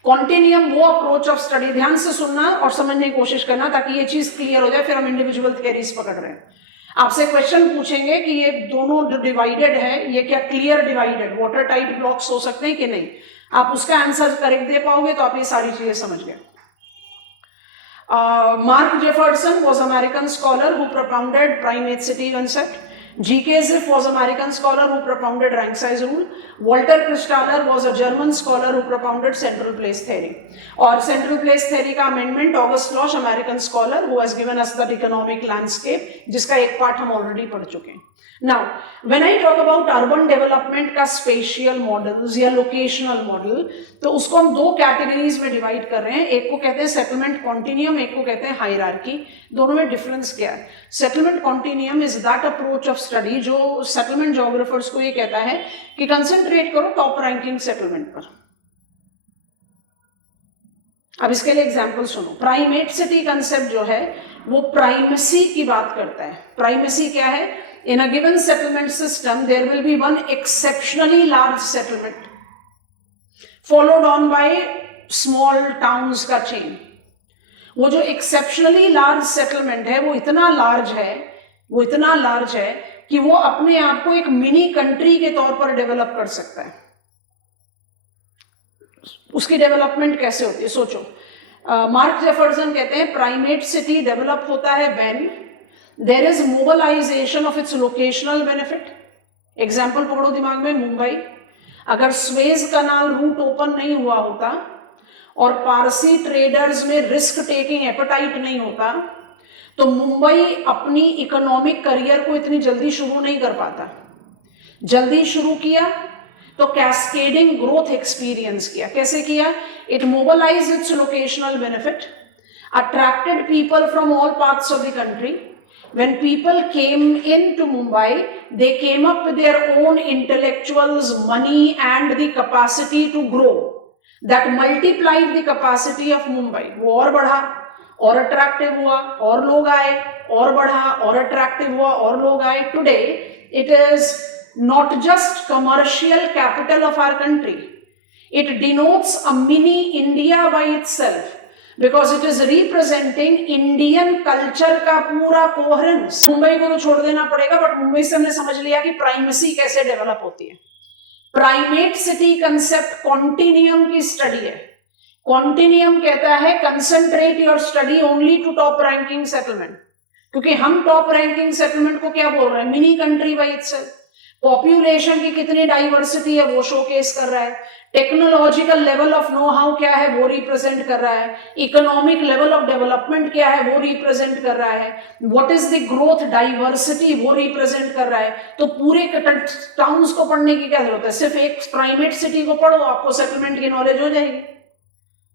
कंटिन्यूम वो अप्रोच ऑफ स्टडी, ध्यान से सुनना और समझने की कोशिश करना ताकि ये चीज क्लियर हो जाए, फिर हम इंडिविजुअल थियरीज पकड़ रहे हैं। आपसे क्वेश्चन पूछेंगे कि ये दोनों जो डिवाइडेड है ये क्या clear divided water tight blocks हो सकते हैं कि नहीं? आप उसका आंसर करेक्ट दे पाओगे तो आप ये सारी चीजें समझ गए। Mark Jefferson was American scholar who propounded primaticity concept. G.K. Ziff was American scholar who propounded rank size rule. Walter Christaller was a German scholar who propounded central place theory. और central place theory का amendment August Losh, American scholar who has given us the economic landscape, जिसका एक part हम already पढ़ चुके हैं। Now, when I talk about urban development का spatial models या locational model, तो उसको हम दो कैटेगरीज में डिवाइड कर रहे हैं। एक को कहते हैं सेटलमेंट कॉन्टिन्यूम, एक को कहते हैं हायरार्की। दोनों में डिफरेंस क्या है? Settlement continuum is that approach of study जो सेटलमेंट ज्योग्राफर्स को ये कहता है कि कंसंट्रेट करो टॉप रैंकिंग सेटलमेंट पर। अब इसके लिए एग्जांपल सुनो। प्राइमेटसिटी कंसेप्ट जो है वो प्राइमेसी की बात करता है। प्राइमेसी क्या है? In a given settlement system, there will be one exceptionally large settlement, followed on by small towns का चेन। वो जो एक्सेप्शनली लार्ज सेटलमेंट है वो इतना लार्ज है कि वो अपने आप को एक मिनी कंट्री के तौर पर डेवलप कर सकता है। उसकी डेवलपमेंट कैसे होती है सोचो। मार्क जेफरसन कहते हैं प्राइमेट सिटी डेवलप होता है when there is mobilisation of its locational benefit. Example पकड़ो दिमाग में, मुंबई, अगर स्वेज कनाल रूट ओपन नहीं हुआ होता और पारसी ट्रेडर्स में रिस्क टेकिंग एपेटाइट नहीं होता तो मुंबई अपनी इकोनॉमिक करियर को इतनी जल्दी शुरू नहीं कर पाता। जल्दी शुरू किया तो कैस्केडिंग ग्रोथ एक्सपीरियंस किया। कैसे किया? It mobilise its locational benefit, attracted people from all parts of the country. When people came into Mumbai, they came up with their own intellectuals, money and the capacity to grow. That multiplied the capacity of Mumbai. वो और बढ़ा, और attractive हुआ, और लोग आए, और बढ़ा, और अट्रैक्टिव हुआ, और लोग आए। Today, it is not just commercial capital of our country. It denotes a mini India by itself. Because it is representing Indian culture का पूरा कोहेरेंस। मुंबई को तो छोड़ देना पड़ेगा, बट मुंबई से हमने समझ लिया कि प्राइमेसी कैसे डेवलप होती है। प्राइमेट सिटी कंसेप्ट कॉन्टिन्यूम की स्टडी है। कॉन्टिन्यूम कहता है concentrate your study only to top ranking settlement, क्योंकि हम टॉप रैंकिंग सेटलमेंट को क्या बोल रहे हैं? Mini country by itself. Population की कितनी डाइवर्सिटी है वो शोकेस कर रहा है। Technological level of know how क्या है वो रिप्रेजेंट कर रहा है। इकोनॉमिक लेवल ऑफ डेवलपमेंट क्या है वो रिप्रेजेंट कर रहा है। What is the growth diversity वो रिप्रेजेंट कर रहा है। तो पूरे टाउन्स को पढ़ने की क्या जरूरत है? सिर्फ एक प्राइमेट सिटी को पढ़ो, आपको सेटलमेंट की नॉलेज हो जाएगी।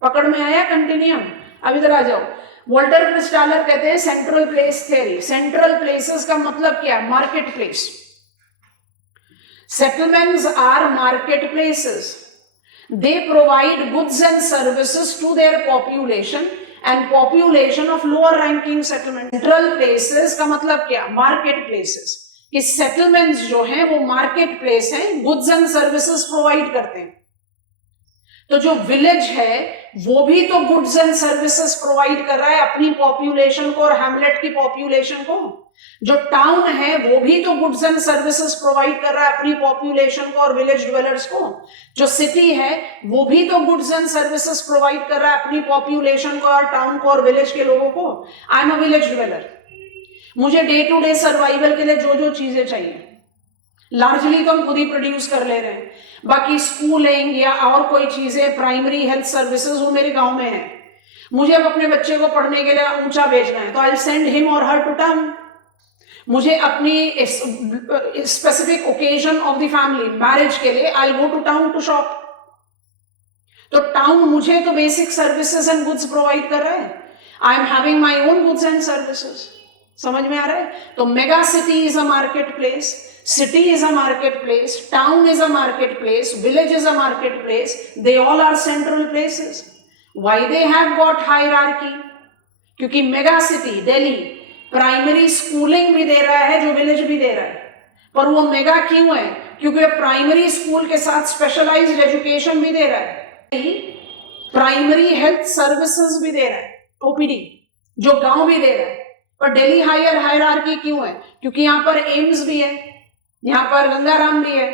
पकड़ में आया कंटिन्यूम? अब इधर आ जाओ। वॉल्टर क्रिस्टालर कहते हैं central place theory. Central places का मतलब क्या है? Market place. Settlements are marketplaces. They provide goods and services to their population and population of lower ranking settlement. Central places का मतलब क्या? Market places. कि settlements जो हैं वो market place हैं, goods and services provide करते हैं। तो जो विलेज है वो भी तो गुड्स एंड सर्विसेज प्रोवाइड कर रहा है अपनी पॉपुलेशन को और हैमलेट की पॉपुलेशन को। जो टाउन है वो भी तो गुड्स एंड सर्विसेज प्रोवाइड कर रहा है अपनी पॉपुलेशन को और विलेज ड्वेलर्स को। जो सिटी है वो भी तो गुड्स एंड सर्विसेज प्रोवाइड कर रहा है अपनी पॉपुलेशन को और टाउन को और विलेज के लोगों को। आई एम अ विलेज ड्वेलर, मुझे डे टू डे सर्वाइवल के लिए जो जो चीजें चाहिए लार्जली तो हम खुद ही प्रोड्यूस कर ले रहे हैं। बाकी स्कूलिंग या और कोई चीजें, प्राइमरी हेल्थ सर्विसेज वो मेरे गांव में है। मुझे अब अपने बच्चे को पढ़ने के लिए ऊंचा भेजना है तो आई सेंड हिम और हर टू टाउन। मुझे अपनी specific occasion of the family, marriage के लिए I go to town to shop. तो टाउन मुझे तो basic services and goods provide कर रहा है। I am having my own goods and services. समझ में आ रहा है? तो mega city is a market place, city is a marketplace, town is a marketplace, village is a marketplace. They all are central places. Why they have got hierarchy? क्योंकि mega city Delhi primary schooling भी दे रहा है जो village भी दे रहा है, पर वो मेगा क्यों है? क्योंकि प्राइमरी स्कूल के साथ स्पेशलाइज्ड एजुकेशन भी दे रहा है, प्राइमरी हेल्थ सर्विसेज भी दे रहा है, ओपीडी जो गांव भी दे रहा है। पर दिल्ली हायर हायरार्की क्यों है? क्योंकि यहाँ पर एम्स भी है, यहाँ पर गंगाराम भी है।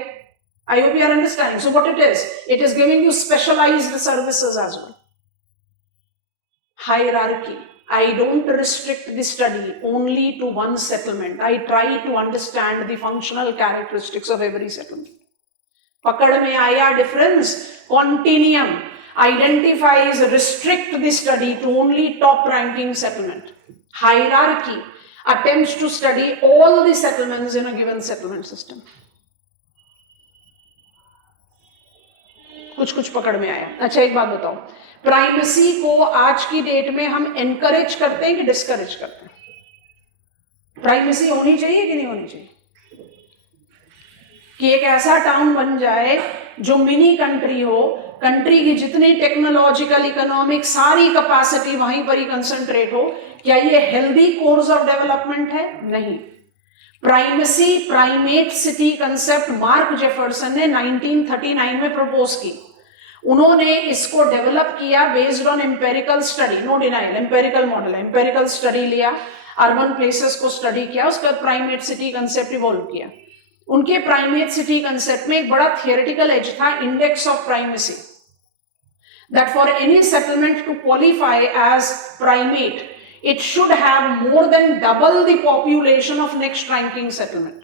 I hope you are understanding. So what it is giving you specialized services as well. Hierarchy. I don't restrict the study only to one settlement. I try to understand the functional characteristics of every settlement. पकड़ में आया difference? Continuum identifies, restrict the study to only top ranking settlement. Hierarchy attempts to study all the settlements in a given settlement system. कुछ कुछ पकड़ में आया। अच्छा एक बात बताओ, प्राइमेसी को आज की डेट में हम एनकरेज करते हैं कि डिस्करेज करते हैं? प्राइमेसी होनी चाहिए कि नहीं होनी चाहिए? कि एक ऐसा टाउन बन जाए जो मिनी कंट्री हो, कंट्री की जितनी टेक्नोलॉजिकल इकोनॉमिक सारी कैपेसिटी वहीं पर ही कंसंट्रेट हो। क्या ये हेल्दी कोर्स ऑफ डेवलपमेंट है? नहीं। Primacy, primate city concept Mark Jefferson ने 1939 में प्रपोज की। उन्होंने इसको डेवलप किया based on empirical study, no denial, empirical model है, एम्पेरिकल स्टडी लिया, अर्बन प्लेसेस को स्टडी किया, उसके बाद प्राइमेट सिटी कंसेप्ट इवॉल्व किया। उनके प्राइमेट सिटी कंसेप्ट में एक बड़ा थियोरेटिकल एज था, index of primacy, that for any settlement to qualify as primate it should have more than double the population of next ranking settlement।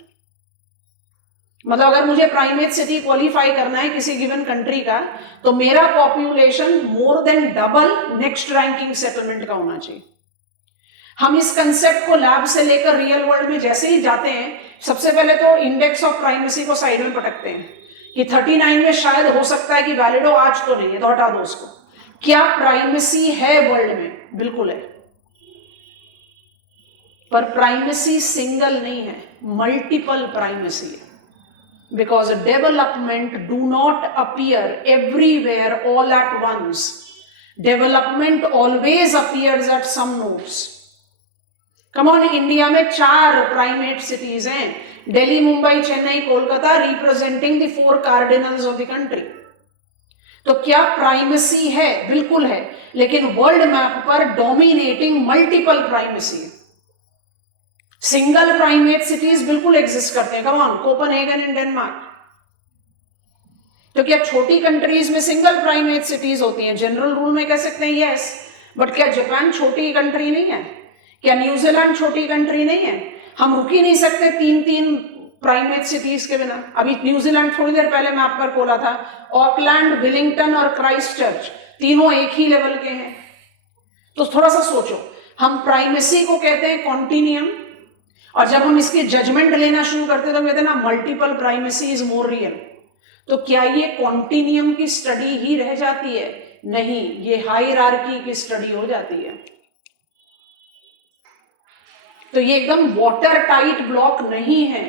मतलब अगर मुझे primate city qualify करना है किसी गिवन कंट्री का, तो मेरा population more than double next ranking settlement का होना चाहिए। हम इस कंसेप्ट को लैब से लेकर रियल वर्ल्ड में जैसे ही जाते हैं, सबसे पहले तो इंडेक्स ऑफ प्राइमेसी को साइड में पटकते हैं कि 39 में शायद हो सकता है कि वैलिड हो, आज तो नहीं है, तो हटा दो उसको। क्या प्राइमेसी है वर्ल्ड में? बिल्कुल है, पर प्राइमेसी सिंगल नहीं है, मल्टीपल प्राइमेसी है। Because development do not appear everywhere all at once, development always appears at some nodes. Come on, India में 4 प्राइमेट सिटीज हैं, Delhi, Mumbai, Chennai, Kolkata, representing the 4 cardinals of the country. तो क्या प्राइमेसी है? बिल्कुल है, लेकिन वर्ल्ड मैप पर डोमिनेटिंग मल्टीपल प्राइमेसी है। सिंगल प्राइमेट सिटीज बिल्कुल एग्जिस्ट करते हैं, come on, Copenhagen in Denmark. तो क्या छोटी कंट्रीज में सिंगल प्राइमेट सिटीज होती हैं? जनरल रूल में कह सकते हैं यस, बट क्या जापान छोटी कंट्री नहीं है? क्या न्यूजीलैंड छोटी कंट्री नहीं है? हम रुक ही नहीं सकते 3-3 प्राइमेट सिटीज के बिना। अभी न्यूजीलैंड थोड़ी देर पहले मैप पर खोला था, ऑकलैंड, विलिंगटन और क्राइस्टचर्च तीनों एक ही लेवल के हैं। तो थोड़ा सा सोचो, हम प्राइमेसी को कहते हैं कॉन्टिन्यूम, और जब हम इसके जजमेंट लेना शुरू करते हैं तो कहते हैं ना multiple primacy is more real. तो क्या ये कॉन्टिन्यूम की स्टडी ही रह जाती है? नहीं, ये हायरार्की की स्टडी हो जाती है। तो ये एकदम वाटर टाइट ब्लॉक नहीं है,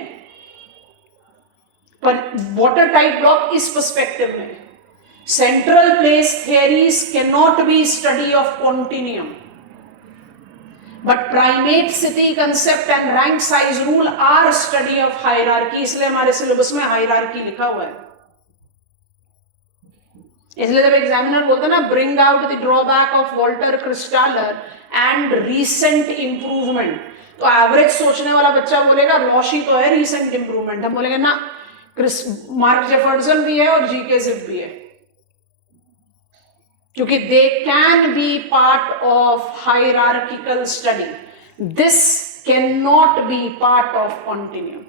पर वाटर टाइट ब्लॉक इस पर्सपेक्टिव में, central place theories can not be study of continuum, but primate city concept and rank size rule are study of hierarchy. इसलिए हमारे सिलेबस में हायरार्की लिखा हुआ है। इसलिए जब एग्जामिनर बोलता है ना bring out the drawback of Walter Christaller and recent improvement, तो एवरेज सोचने वाला बच्चा बोलेगा लॉशी तो है, रीसेंट इंप्रूवमेंट। हम बोलेंगे ना, मार्क जेफरसन भी है और जीके जिप भी है, क्योंकि they can be part of hierarchical study, this can not B part of continuum.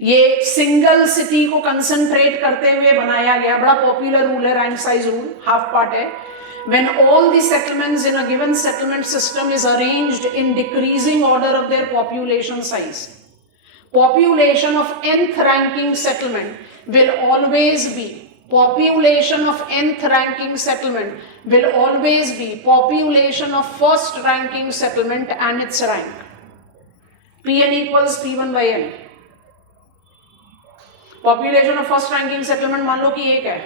ये सिंगल सिटी को कंसंट्रेट करते हुए बनाया गया बड़ा पॉपुलर रूल है, rank size rule, half part है। When all the settlements in a given settlement system is arranged in decreasing order of their population size, population of nth ranking settlement will always be population of nth ranking settlement will always be population of first ranking settlement and its rank. Pn equals P1 by n. Population of first ranking settlement मान लो कि 1 है,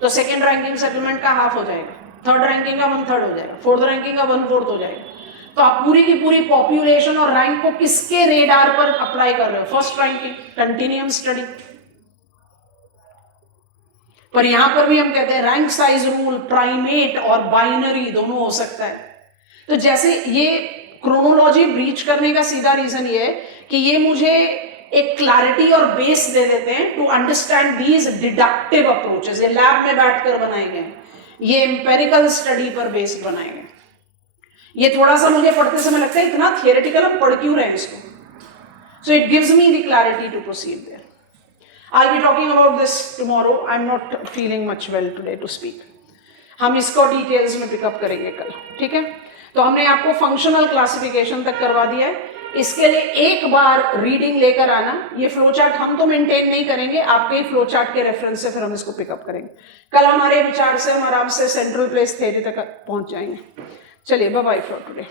तो second ranking settlement का half हो जाएगा, third ranking का 1/3 हो जाएगा, फोर्थ रैंकिंग का 1/4 हो जाएगा। तो आप पूरी की पूरी पॉपुलेशन और रैंक को किसके रेडार पर अप्लाई कर रहे हो? First ranking, continuum study. पर यहां पर भी हम कहते हैं रैंक साइज रूल प्राइमेट और बाइनरी दोनों हो सकता है। तो जैसे ये क्रोनोलॉजी ब्रीच करने का सीधा रीजन ये है कि ये मुझे एक क्लैरिटी और बेस दे देते हैं to understand these deductive approaches. ये लैब में बैठकर बनाए गए, ये एम्पेरिकल स्टडी पर बेस्ड बनाए गए। ये थोड़ा सा मुझे पढ़ते समय लगता है इतना थियोरेटिकल, हम पढ़ क्यों रहे हैं इसको? So it gives me the clarity to proceed there. I'll be talking about this tomorrow. I'm not feeling much well today to speak. हम इसको डिटेल्स में पिकअप करेंगे कल, ठीक है? तो हमने आपको फंक्शनल क्लासिफिकेशन तक करवा दिया है। इसके लिए एक बार रीडिंग लेकर आना। ये फ्लो चार्ट हम तो मेंटेन नहीं करेंगे, आपके ही फ्लो चार्ट के रेफरेंस से फिर हम इसको पिकअप करेंगे। कल हमारे विचार से हम आराम से सेंट्रल प्लेस थ्योरी तक पहुंच जाएंगे। चलिए, बाय बाय फॉर टुडे।